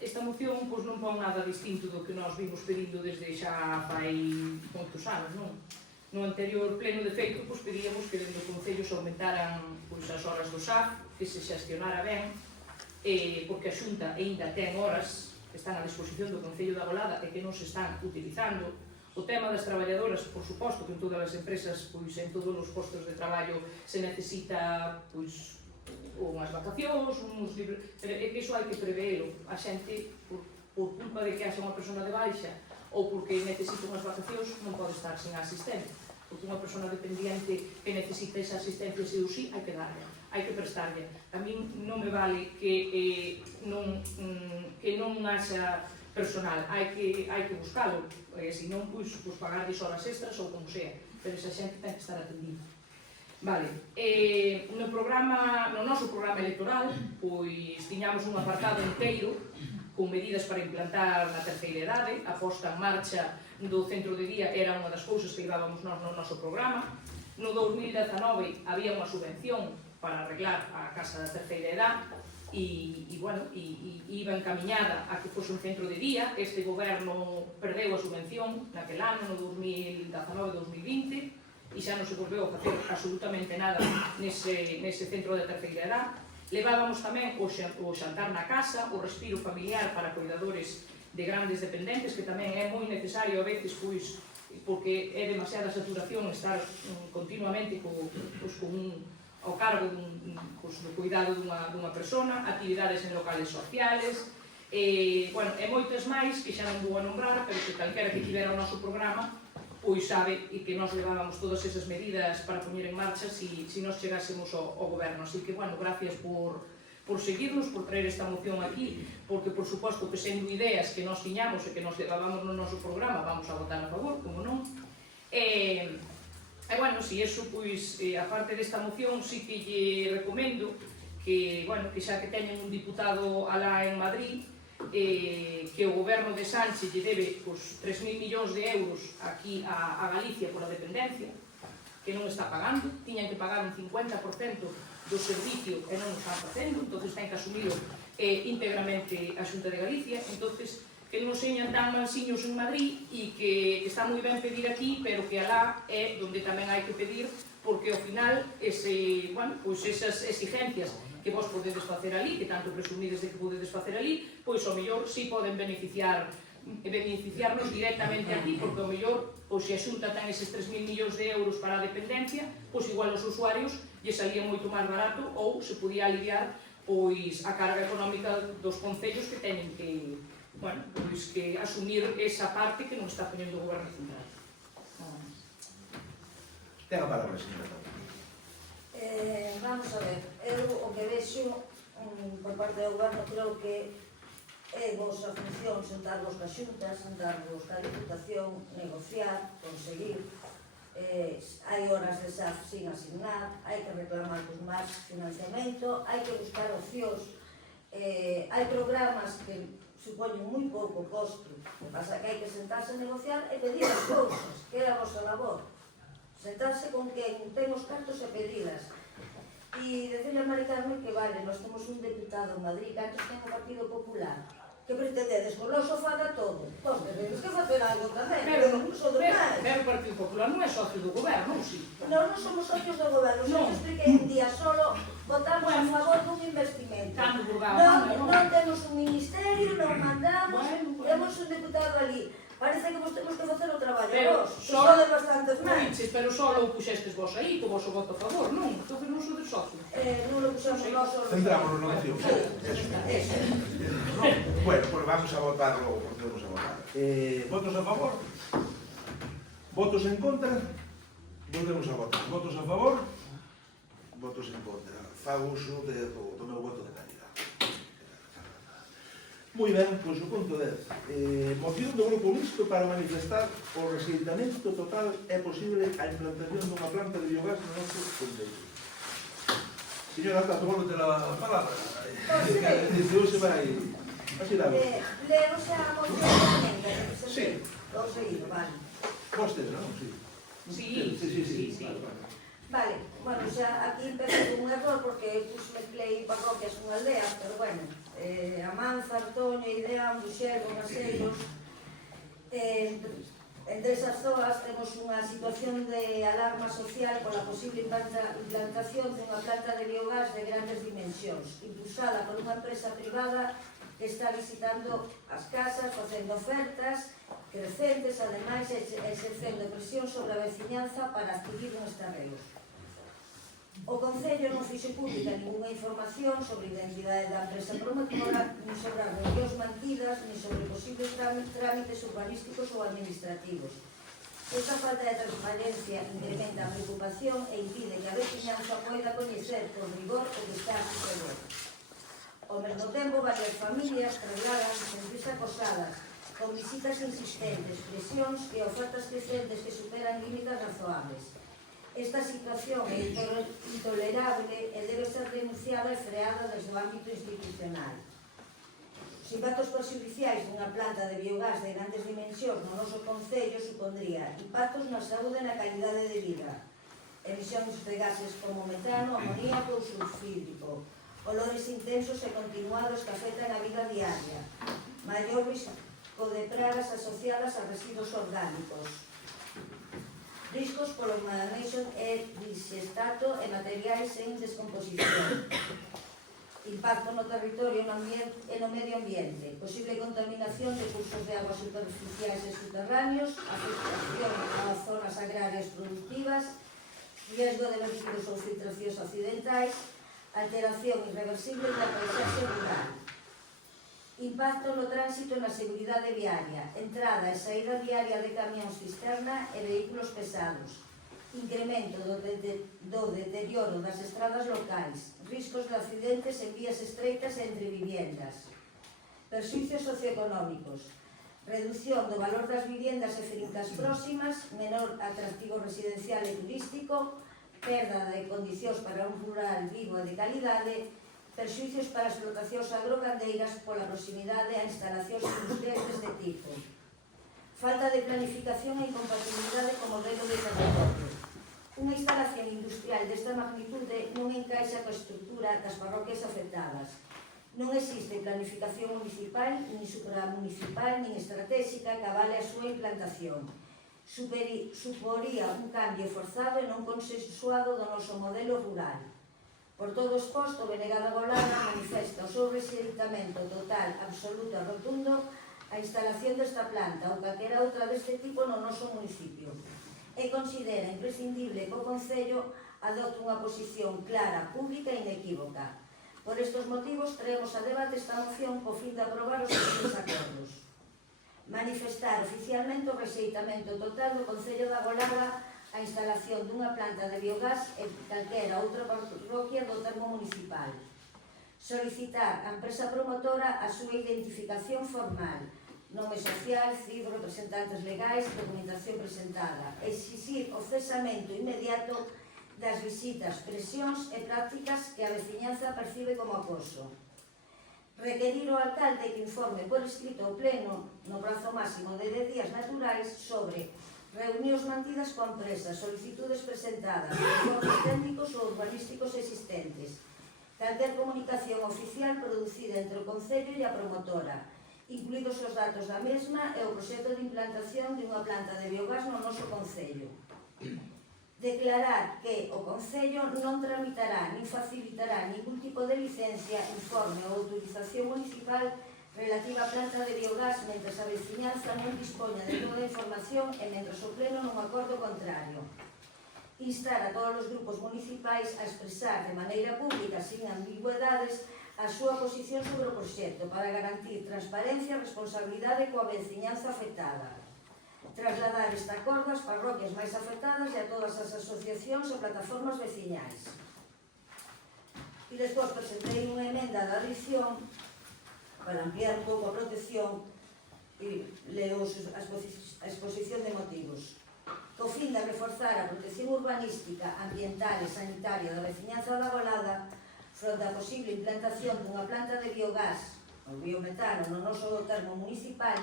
Esta moción pois, non pon nada distinto do que nós vimos pedindo desde xa fai moitos anos, non? No anterior pleno de feito, pois, pedíamos que dentro do Concello se aumentaran pois, as horas do SAF, que se xestionara ben, porque a Xunta ainda ten horas que están a disposición do Concello da Golada e que non se están utilizando. O tema das traballadoras, por suposto, que en todas as empresas, pois, en todos os postos de traballo se necesita, pois, unhas vacacións, uns libros, pero é que iso hai que prevéelo. A xente, por culpa de que haxa unha persona de baixa ou porque necesita unhas vacacións, non pode estar sen asistente. Porque unha persona dependiente que necesita esa asistencia se ou si, hai que darle, hai que prestarlle. A min non me vale que non haxa personal, hai que buscalo, senón, pois, pagar 10 horas extras ou como sea, pero esa xente ten que estar atendida. Vale, no noso programa electoral, pois tiñamos un apartado inteiro con medidas para implantar na terceira idade, a posta en marcha do centro de día, que era unha das cousas que llevábamos nós no noso programa. No 2019 había unha subvención para arreglar a casa da terceira idade e iba encaminhada a que fose un centro de día. Este goberno perdeu a subvención naquel ano, no 2019-2020, e xa non se volveu a facer absolutamente nada nese centro de terceira edad. Levábamos tamén o xantar na casa, o respiro familiar para cuidadores de grandes dependentes, que tamén é moi necesario a veces, pois, porque é demasiada saturación estar continuamente ao cargo do cuidado dunha persona, actividades en locales sociales, e moitas máis que xa non vou a nombrar, pero que calquera que tivera o noso programa pois sabe e que nós levábamos todas esas medidas para poñer en marcha se nós chegásemos ao goberno. Así que, gracias por seguirnos, por traer esta moción aquí, porque, por suposto, que sendo ideas que nós tiñamos e que nós levábamos no noso programa, vamos a votar a favor, como non. Si eso, pois, a parte desta moción, sí que lle recomendo que xa que teñen un diputado alá en Madrid, que o goberno de Sánchez lle debe 3.000 millóns de euros aquí a Galicia pola dependencia, que non está pagando, tiñan que pagar un 50% do servicio e non o están facendo, entonces ten que asumilo íntegramente a Xunta de Galicia. Entonces, que non señan tan mansiños en Madrid e que está moi ben pedir aquí, pero que alá é onde tamén hai que pedir, porque ao final esas exigencias que vos podedes facer ali, que tanto presumides de que podedes facer ali, pois ao mellor si poden beneficiarnos directamente aquí, porque ao mellor, se a Xunta ten eses 3.000 millóns de euros para a dependencia, pois igual os usuarios lle salía moito máis barato ou se podía aliviar a carga económica dos concellos que teñen que asumir esa parte que non está poñendo o goberno central. Ten a palabra, señora. Vamos a ver, eu o que vexo por parte do goberno creo que é vosa función sentarvos ca Xunta, sentarvos ca Diputación, negociar, conseguir. Hai horas de SAF sin asignar, hai que reclamar máis financiamento, hai que buscar opcións. Hai programas que supoñen moi pouco costo, o que pasa que hai que sentarse a negociar e pedir as cousas, que é a vosa labor. Sentarse con quen ten os cartos e pedilas. E decirle a Mari Carmen que vale, nós temos un deputado en Madrid, cantos ten o Partido Popular, que pretendedes con o faga todo. Pois, tenéis que facer algo tamén, pero non só do máis. Pero o Partido Popular non é socio do goberno, non si? Non somos socios do goberno, xa te expliquei un día, solo votamos a favor dun investimento. Non temos un ministerio, non mandamos, temos un deputado ali. Parece que vos temos que facer o traballo vos, que sodes bastantes máis. Pero só o puxestes vos aí, co vosso voto a favor, non? Entón non sodes socios. Non lo puxemos nós. Centrámonos na moción. Bueno, pues vamos a votarlo, procedemos a votar. Votos a favor? Votos en contra? Volvemos a votar. Votos a favor? Votos en contra. Fago uso do meu voto de calidad. Moi ben, pois o punto 10. Moción do Grupo Mixto para manifestar o rexeitamento total é posible a implantación dunha planta de biogás no noso concello. Señora Tato, volvete a palabra. Desde hoxe vai... Así damos. Leemos a moción de emenda. Sí. Todo seguido, vale. Vostes, non? Sí. Sí. Vale, bueno, xa aquí empecé un error porque mezclei parroquias con aldeas, pero bueno, a man Zartoño, Ideán, Buxero, Gaseiros. Entre esas zonas temos unha situación de alarma social pola posible implantación dunha planta de biogás de grandes dimensións, impulsada por unha empresa privada que está visitando as casas, facendo ofertas crecentes, ademais exercendo presión sobre a veciñanza para adquirir uns terreos. O Concello non fixe pública ninguna información sobre a identidade da empresa promotora, ni sobre as reunións mantidas, ni sobre posibles trámites urbanísticos ou administrativos. Esta falta de transparencia incrementa a preocupación e impide que a veciñanza poida coñecer con rigor o que está a suceder. Ao mesmo tempo, varias familias trasladan sentirse acosadas, con visitas insistentes, presións e ofertas crecentes que superan límites razoables. Esta situación é intolerable e debe ser denunciada e freada desde o ámbito institucional. Os impactos perxudiciais dunha planta de biogás de grandes dimensións no noso Concello supondría impactos na saúde e na calidade de vida, emisións de gases como metano, amoníaco ou sulfídrico, olores intensos e continuados que afectan a vida diaria, maior risco de pragas asociadas a residuos orgánicos, riscos polo manexo e disestato e materiais en descomposición, impacto no territorio e no medio ambiente, posible contaminación de cursos de aguas superficiais e subterráneos, afectación a zonas agrarias productivas, riesgo de vertidos ou filtracións accidentais, alteración irreversible da paisaxe rural. Impacto no tránsito e na seguridade viaria, entrada e saída diaria de camións cisterna e vehículos pesados, incremento do deterioro das estradas locais, riscos de accidentes en vías estreitas entre viviendas, perxuicios socioeconómicos, reducción do valor das viviendas e fincas próximas, menor atractivo residencial e turístico, perda de condicións para un rural vivo e de calidade, perxuicios para as explotacións agrogandeiras pola proximidade a instalacións industriais deste tipo. Falta de planificación e incompatibilidade co modelo de territorio. Unha instalación industrial desta magnitude non encaixa coa estrutura das parroquias afectadas. Non existe planificación municipal, nin supramunicipal, nin estratégica que avale a súa implantación. Suporía un cambio forzado e non consensuado do noso modelo rural. Por todo exposto, Venegada Golada manifesta o seu rexeitamento total, absoluto e rotundo a instalación desta planta ou calquera outra deste tipo no noso municipio e considera imprescindible que o Concello adopte unha posición clara, pública e inequívoca. Por estes motivos, traemos a debate esta moción co fin de aprobar os seguintes acordos. Manifestar oficialmente o rexeitamento total do Concello da Golada a instalación dunha planta de biogás en calquera outra parroquia do termo municipal. Solicitar á empresa promotora a súa identificación formal, nome social, CIF, representantes legais, documentación presentada. Exixir o cesamento inmediato das visitas, presións e prácticas que a veciñanza percibe como acoso. Requerir ao alcalde que informe por escrito ao pleno no prazo máximo de 10 días naturais sobre reunións mantidas coa empresa, solicitudes presentadas, informes técnicos ou urbanísticos existentes, calquer comunicación oficial producida entre o Concello e a promotora, incluídos os datos da mesma e o proxecto de implantación de unha planta de biogás no noso Concello. Declarar que o Concello non tramitará nin facilitará ningún tipo de licencia, informe ou autorización municipal relativa á planta de biogás mentres a veciñanza non dispoña de toda a información e mentres o pleno non acordo contrario. Instar a todos os grupos municipais a expresar de maneira pública, sin ambigüedades, a súa posición sobre o proxecto para garantir transparencia e responsabilidade coa veciñanza afectada. Trasladar este acordo ás parroquias máis afectadas e a todas as asociacións e plataformas veciñais. E despois presentei unha emenda de adición para ampliar un pouco a protección e leo a exposición de motivos. Co fin de reforzar a protección urbanística, ambiental e sanitaria da veciñanza da Golada fronte á posible implantación dunha planta de biogás ou biometano no noso termo municipal,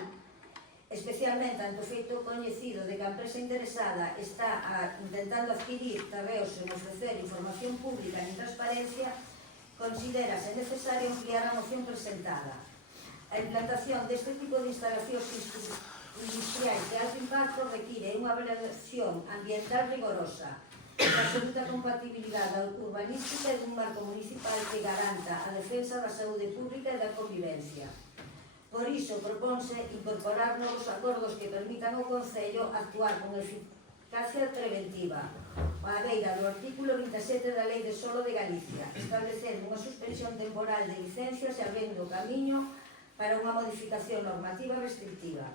especialmente ante o feito coñecido de que a empresa interesada está intentando adquirir terreos sen ofrecer información pública nin transparencia, considérase necesario ampliar a moción presentada. A implantación deste tipo de instalacións industriais de alto impacto require unha evaluación ambiental rigorosa, de absoluta compatibilidade urbanística e dun marco municipal que garanta a defensa da saúde pública e da convivencia. Por iso, propónse incorporar novos acordos que permitan ao Concello actuar con eficacia preventiva, a beira do artículo 27 da Lei de Solo de Galicia, establecendo unha suspensión temporal de licencias e abrindo camiño para unha modificación normativa restrictiva.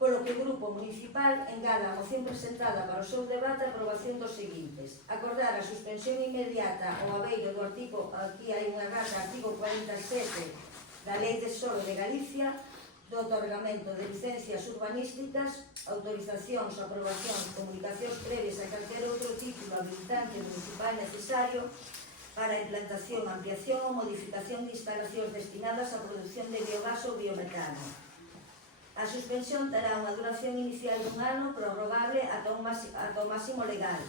Polo que o Grupo Municipal engada a moción presentada para o seu debate a aprobación dos seguintes: acordar a suspensión inmediata ao abeiro do artigo, aquí hai unha rata, artigo 47 da Lei de Solo de Galicia, do otorgamento de licencias urbanísticas, autorizacións, aprobacións, comunicacións previas a calquer outro título habilitante municipal necesario para a implantación, ampliación ou modificación de instalacións destinadas á produción de biogás ou biometano. A suspensión terá unha duración inicial dun ano prorrogable ata o máximo legal,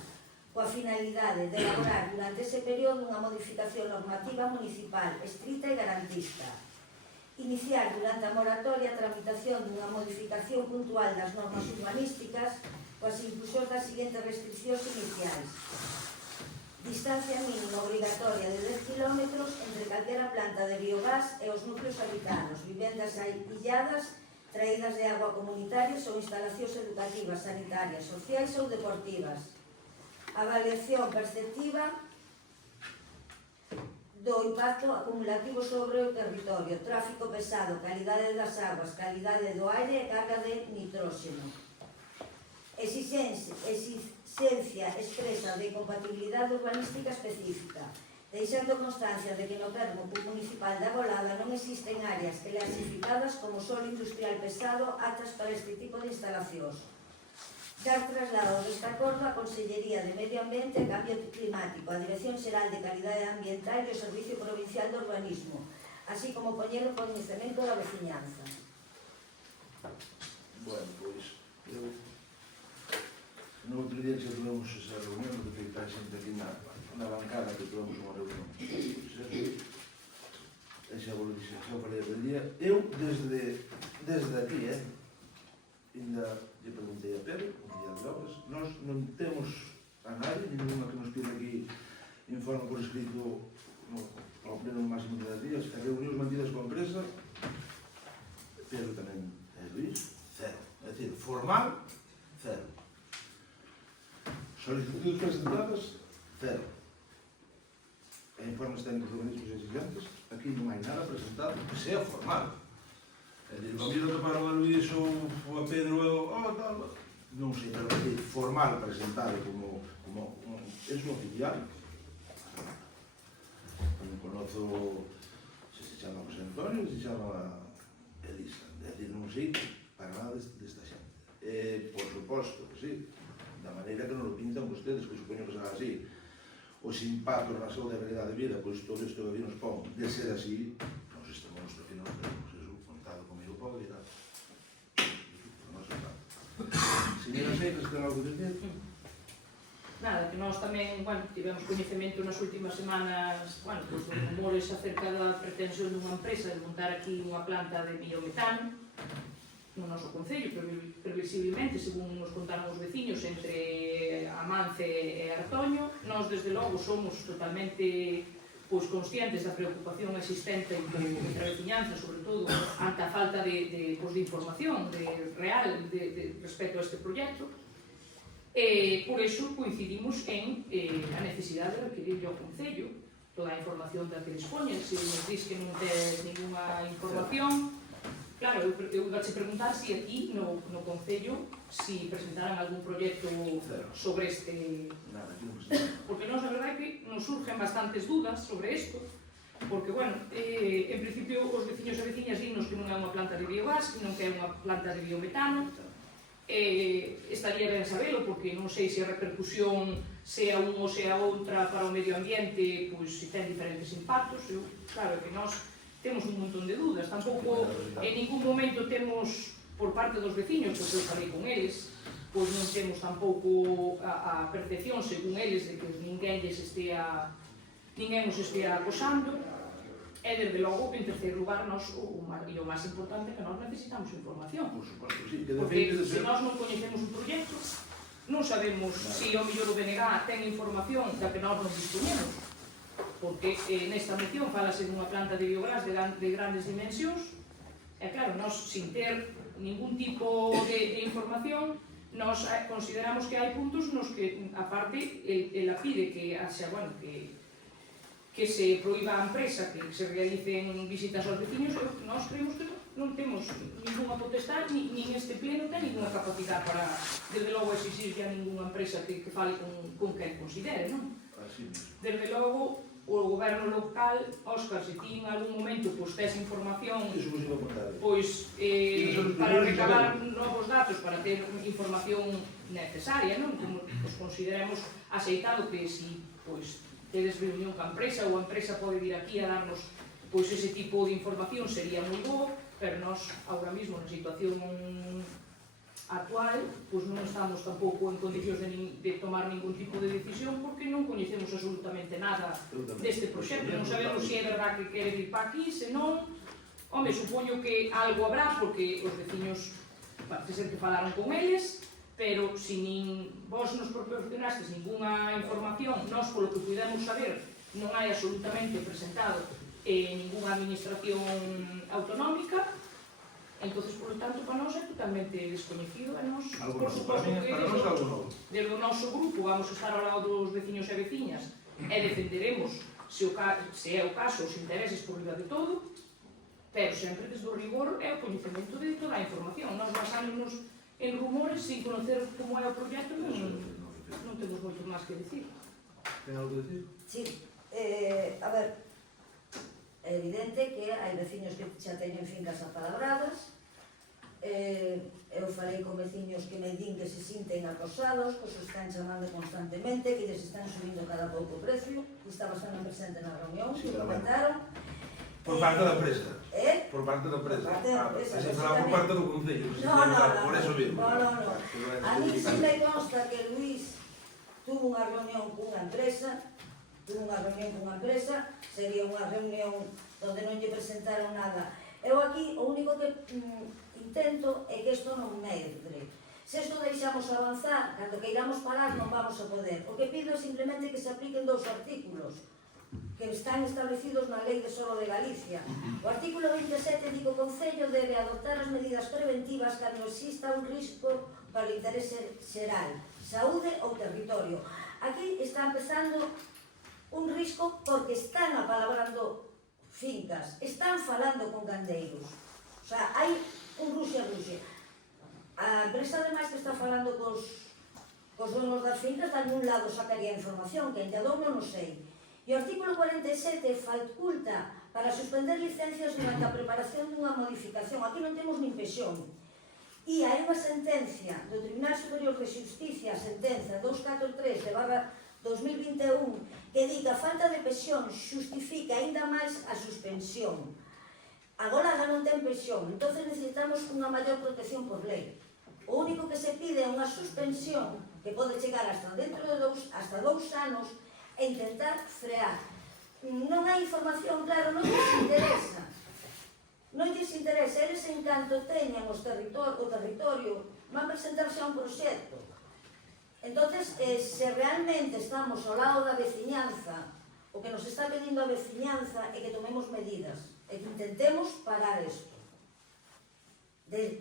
coa finalidade de elaborar durante ese período unha modificación normativa municipal estrita e garantista. Iniciar durante a moratoria a tramitación dunha modificación puntual das normas urbanísticas coas inclusións das seguintes restriccións iniciais: distancia mínima obrigatoria de 10 km entre calquera planta de biogás e os núcleos habitados, vivendas illadas, traídas de agua comunitarias ou instalacións educativas, sanitarias, sociais ou deportivas. Avaliación perceptiva do impacto acumulativo sobre o territorio, tráfico pesado, calidade das aguas, calidade do aire e carga de nitróxeno. Exigencia expresa de compatibilidade urbanística específica, deixando constancia de que no termo municipal da Golada non existen áreas clasificadas como solo industrial pesado aptas para este tipo de instalacións. Dar traslado deste acordo á Consellería de Medio Ambiente e Cambio Climático, a Dirección Xeral de Calidade Ambiental e o Servicio Provincial de Urbanismo, así como poñer o coñecemento da veciñanza. Bueno, pois, eu... No outro día xa tuvemos esa reunión, porque está xente aquí na bancada que tuvemos unha reunión. Xa vos dixen, xa falei aquel día. Eu, desde aquí, ainda lle preguntei a Pedro, un día de obras, nós non temos a nadie, ninguna que nos pide aquí informe por escrito ao pleno máximo de 10 días, as reunións mantidas con empresa, Pedro tamén é Luís, cero. É dicir, formal, cero. Solicitudes presentadas, cero. E informes técnicos de organismos exigentes, aquí non hai nada presentado que sea formal. É dicir, cando eu toparon a Luís ou a Pedro ou tal, non sei, pero é dicir, formal presentado como es oficial. Non conozo se chama José Antonio ou se chama Elisa. É dicir, non sei para nada desta xente. Por suposto que sí, da maneira que non lo pintan vostedes, que supoño que será así. Os impactos na saúde e calidade de vida, pois todo isto que aquí nos pon, de ser así, nos estamos que non tenemos eso, contado comigo pode ir a... Señora Seixas, ten algo que dicir? Nada, que nós tamén, bueno, tivemos coñecemento nas últimas semanas, bueno, pues, dos rumores acerca da pretensión dunha empresa de montar aquí unha planta de biometano no noso concello, previsiblemente, según nos contaron os veciños, entre Amance e Artoño. Nós, desde logo, somos totalmente conscientes da preocupación existente entre a veciñanza, sobre todo, ante a falta de información real respecto a este proxecto. Por iso coincidimos en a necesidade de requerirlle ao Concello toda a información da que dispoñen. Se nos dis que non ten ninguna información, claro, eu iba a te preguntar se aquí no Concello si presentaran algún proxecto sobre este... Porque nós, a verdade, que nos surgen bastantes dudas sobre isto, porque, bueno, en principio os veciños e veciñas dinos que non é unha planta de biogás, non que é unha planta de biometano. Estaría ben sabelo, porque non sei se a repercusión sea un ou sea outra para o medio ambiente, pois se ten diferentes impactos. Claro que nós temos un montón de dudas, tampouco en ningún momento temos por parte dos veciños, porque eu falei con eles, pois non temos tampouco a percepción, según eles, de que ninguén nos estea acosando. E, desde logo, en terceiro lugar, e o máis importante, que nós necesitamos información. Por suposto, sí, que Porque depende de se nós non coñecemos un proxecto, non sabemos se o mellor o BNG ten información da que nós non dispoñemos. Porque nesta moción falase dunha planta de biogás de grandes dimensións, e claro, nós, sin ter ningún tipo de información, nós consideramos que hai puntos nos que, aparte, ela pide que haxa, bueno, que se proíba a empresa que se realicen visitas aos veciños, e nós creemos que non temos ninguna potestade, nin este pleno ten ninguna capacidade para, desde logo, exigir a ninguna empresa que fale con quen considere, non? Así mesmo. Desde logo, o goberno local, Óscar, se ti en algún momento tes información Iso vos iba a contar. pois para recabar novos datos, para ter información necesaria, non? Como os consideremos aceitado que si pois tedes reunión ca empresa ou a empresa pode vir aquí a darnos pois ese tipo de información sería moi bo, pero nós agora mesmo na situación actual pois non estamos tampouco en condicións de tomar ningún tipo de decisión porque non coñecemos absolutamente nada deste proxecto, non sabemos se é verdad que quere vir pa aquí, se non, home, supoño que algo habrá porque os veciños parece ser que falaron con eles, pero se nin vos nos proporcionastes ninguna información, nós polo que pudemos saber non hai absolutamente presentado ninguna administración autonómica, entonces, por lo tanto, para nós é totalmente descoñecido e nós, por suposto que desde o noso grupo vamos a estar ao lado dos veciños e veciñas e defenderemos, se é o caso, os intereses por riba de todo, pero sempre desde o rigor e o coñecemento de toda a información. Nós basándonos en rumores, sin conocer como é o proxecto, non temos moito máis que dicir. Ten algo que dicir? Sí, a ver, é evidente que hai veciños que xa teñen fincas apalabradas. Eu falei con veciños que me din que se sinten acosados, que os están chamando constantemente, que lles están subindo cada pouco o precio, que estaba estando presente na reunión, que comentaron. Por parte da empresa. Por parte da empresa. Por parte da empresa, Así falaba por parte do Concello. Por eso mismo. No. A mí sí me consta que Luís tuvo unha reunión cunha empresa, sería unha reunión onde non lle presentaron nada. Eu aquí o único que intento é que isto non medre. Se isto deixamos avanzar, cando que iramos parar non vamos a poder. O que pido é simplemente que se apliquen 2 artículos que están establecidos na Lei de Solo de Galicia. O artículo 27 di que o Concello debe adoptar as medidas preventivas cando exista un risco para o interese xeral, saúde ou territorio. Aquí está empezando un risco porque están apalabrando fincas, están falando con gandeiros. O sea, hai un ruxe. A empresa ademais que está falando cos donos das fincas, de algún lado sacaría información, que ainda dou non o sei. E o artículo 47 faculta para suspender licencias durante a preparación dunha modificación. Aquí non temos nin pexón. E hai unha sentencia do Tribunal Superior de Xusticia, sentenza 243 de barra 2021, que di que a falta de pexón xustifica aínda máis a suspensión. Agora já non ten pexón, entón necesitamos unha maior protección por lei. O único que se pide é unha suspensión que pode chegar hasta dentro de 2 anos e intentar frear. Non hai información, claro, non lles interesa. Eles en canto teñan o territorio, van presentarse a un proxecto. Entonces, se realmente estamos ao lado da veciñanza, o que nos está pedindo a veciñanza é que tomemos medidas, e que intentemos parar isto.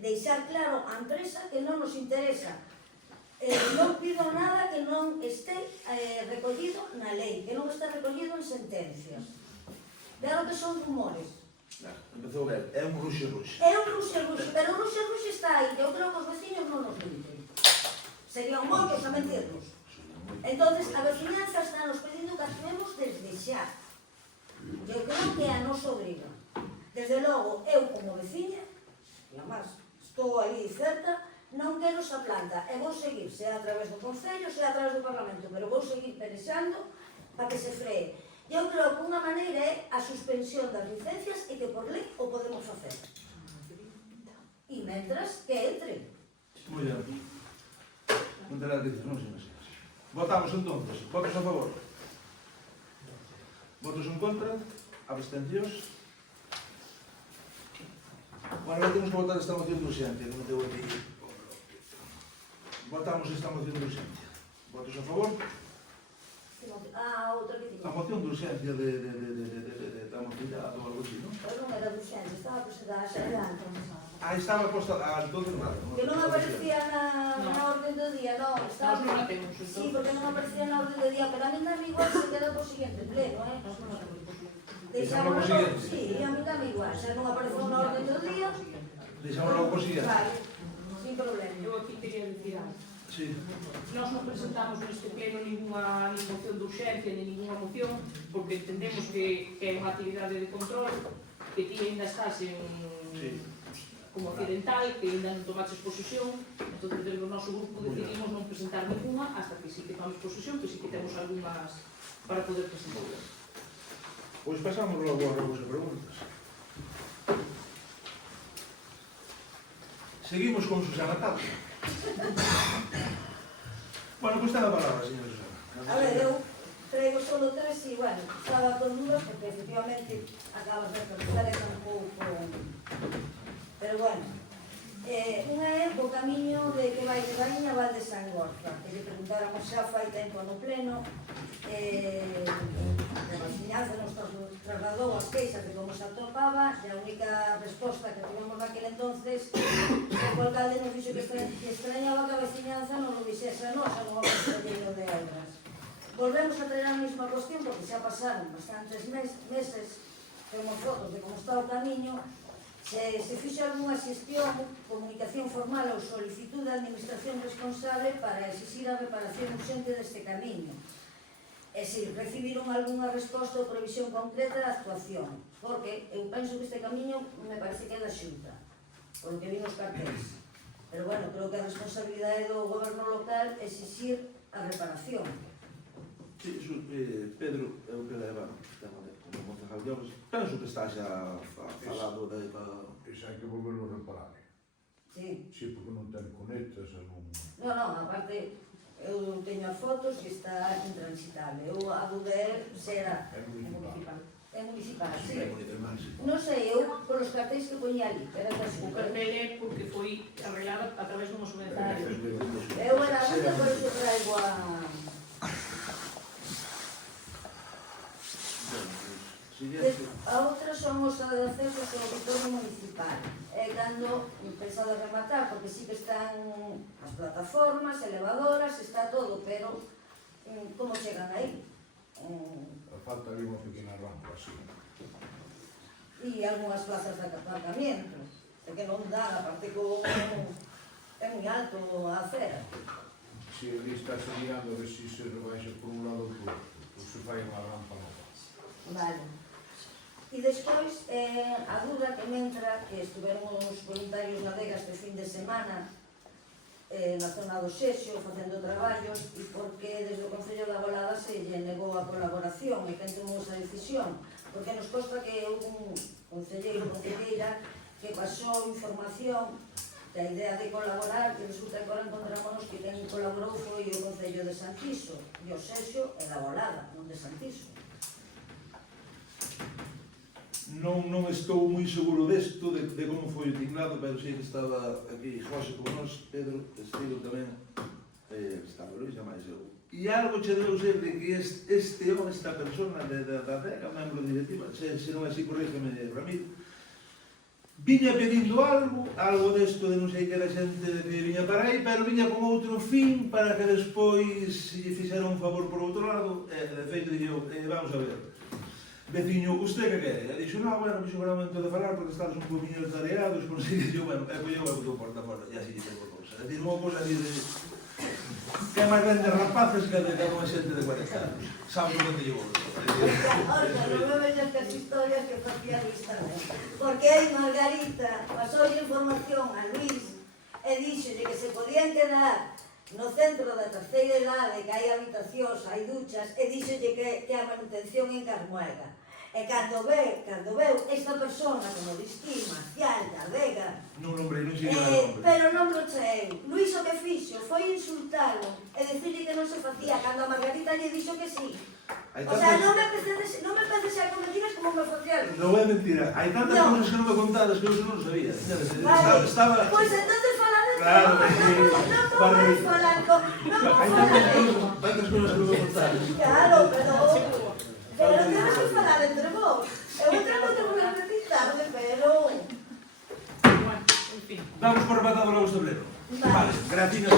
Deixar claro á empresa que non nos interesa. Non pido nada que non este recollido na lei, que non este recollido en sentencias. Claro que son rumores. Empezou a ver, é un ruxe. É un ruxe, pero o ruxe está aí, que eu creo que os veciños non nos minten. Serían moitos a mentirnos. Entonces, a veciñanza está nos pedindo que actuemos desde xa. Eu creo que é a nosa obriga. Desde logo, eu como veciña, e además estou aí cerca, non quero esa planta, e vou seguir, sea a través do Concello, sea a través do Parlamento, pero vou seguir pensando para que se free. Eu creo que unha maneira é a suspensión das licencias e que por lei o podemos facer. E mentras que entre. Moi ben. Non terá que dizer, non sei máis. Votamos entonces. Votos a favor? Votos en contra? Abstencións? Bueno, agora temos que votar esta moción de urxencia, que non tengo aquí. Votamos esta moción de urxencia. Votos a favor? Outra que A tiña. moción de urxencia da mocidade ou algo así, non? Pero non era de urxencia, estaba presentada xa adiante. Estaba posta, entonces nada. Que non aparecía na orden do día, non, Nós estaba... non la temos, Sí, entón. porque non aparecía na orden do día, pero a mí dame igual se queda por siguiente pleno, Nós non la temos. Deixámoslo por siguiente. Sí, a mí dame igual, se non apareceu na orden do día, Deixamos logo por siguiente. vale, sin problema. Eu aquí quería dicir algo. Sí. Nós non presentamos neste pleno ninguna nin moción de urxencia, nin ninguna moción, porque entendemos que é unha actividade de control, que ti ainda estás en, Sí. como occidental, que ainda non tomaches posesión, entón desde o noso grupo decidimos non presentar ninguna hasta que sí que tomamos posesión, que sí que temos algunhas para poder presentar. Pois pasamos logo a rebos e preguntas. Seguimos con Susana Tapia. Bueno, pois ten a palabra, señora Susana. A ver, eu traigo solo tres e, bueno, estaba con dudas porque efectivamente acabas de preguntar e tampouco... Pero bueno, unha é o camiño de que vai de Baíña a Val de Sangorza, que lle preguntáramos xa fai tempo no pleno, a veciñanza nos trasladou as queixas de como se atopaba, e a única resposta que tivemos naquele entonces o alcalde nos dixo que extrañaba que a veciñanza non lo dixese a nos, a non ao Conselleiro de Obras. Volvemos a traer a mesma cuestión porque xa pasaron bastantes meses, temos fotos de como está o camiño, se fixo algunha xestión, comunicación formal ou solicitud da administración responsable para exixir a reparación urxente deste camiño. E se recibiron algunha resposta ou previsión concreta da actuación, porque eu penso que este camiño me parece que é da Xunta, por lo que vi nos cartéis. Pero bueno, creo que a responsabilidade do goberno local é exixir a reparación. Sí, Pedro, é o que leva como concejal de obras. Penso que está xa falado de... Ese hai que volverlo a reparar. Sí. Sí, porque non ten conectas, non... Non, aparte, eu teño as fotos e está intransitable. Eu a dúda é se era... É municipal. É municipal, Sí, sí. é municipal, sí. Non sei, eu, polos cartéis que poñía ali, era da O Xunta. cartel é porque foi arreglada a través dunha subvencionario. Eu era a dúda, por iso traigo a... Siguiente. A outra son os accesos ao auditorio municipal. É cando pensado rematar, porque sí que están as plataformas, elevadoras, está todo, pero como chegan aí? Falta ali unha pequena rampa, así. E algunhas plazas de aparcamiento, porque non dá, aparte como é moi alto a acera. Si ali está mirando a ver se se rebaixa por un lado ou por outro, ou se fai unha rampa nova. Vale. E despois, a dúda que me entra, que estiveron os voluntarios na Vega este fin de semana na zona do Xexo, facendo traballos, e porque desde o Concello da Golada se lle negou a colaboración e quen tomou esa decisión, porque nos consta que houve un concelleiro ou concelleira que pasou información da idea de colaborar, e resulta que agora encontrámonos que quen colaborou foi o Concello de Santiso, e o Xexo e da Golada, non de Santiso. Non estou moi seguro desto, de como foi utilizado, pero sei que estaba aquí José como nós, Pedro, estivo tamén, estaba Luís, a máis eu. E algo che debeu ser de que este home, esta persona da Vega, membro directiva, se non é así, corrígeme, Ramiro, viña pedindo algo desto de non sei que era xente que viña para aí, pero viña con outro fin para que despois se lle fixera un favor por outro lado, e de feito dixo, vamos a ver, veciño, usted que quere? E dixo, non, bueno, fixo o momento de falar porque estamos un poquinho tareados, por si dixo, bueno, e colleu e botou porta fora, e así lle tengo cousa. É dicir, unha cousa así de... que é máis ben de rapaces que de unha xente de 40 anos. Sabes o que te llevo? Oiga, non me veñas que as historias que facía lista, porque aí Margarita pasou información a Luís e díxolle que se podían quedar no centro da terceira idade, que hai habitacións, hai duchas, e díxolle que a manutención en Carmuega. E cando veu esta persona, como disquí, Marcial, da Vega, Non nombrei, non sei o nombre. pero non brocheu. Luís o que fixo foi insultalo e decirle que non se facía, cando a Margarita lle dixo que sí. Hai O sea, tantas... non me empieces a con mentiras como me facían. Non é mentira. Hai tantas No. cousas que non me contadas que eu non sabía. Vale. Estaba... Pois entonces falar de Claro, non podes falar con... Non Hai podes tantas falar cousas, tantas cousas que non me contadas. Claro, pero tienes que falar entre vos. Eu outra non te voy a repetir tarde, pero... Bueno, en fin. Damos por rematado logo este pleno. Vale. Vale, gracias.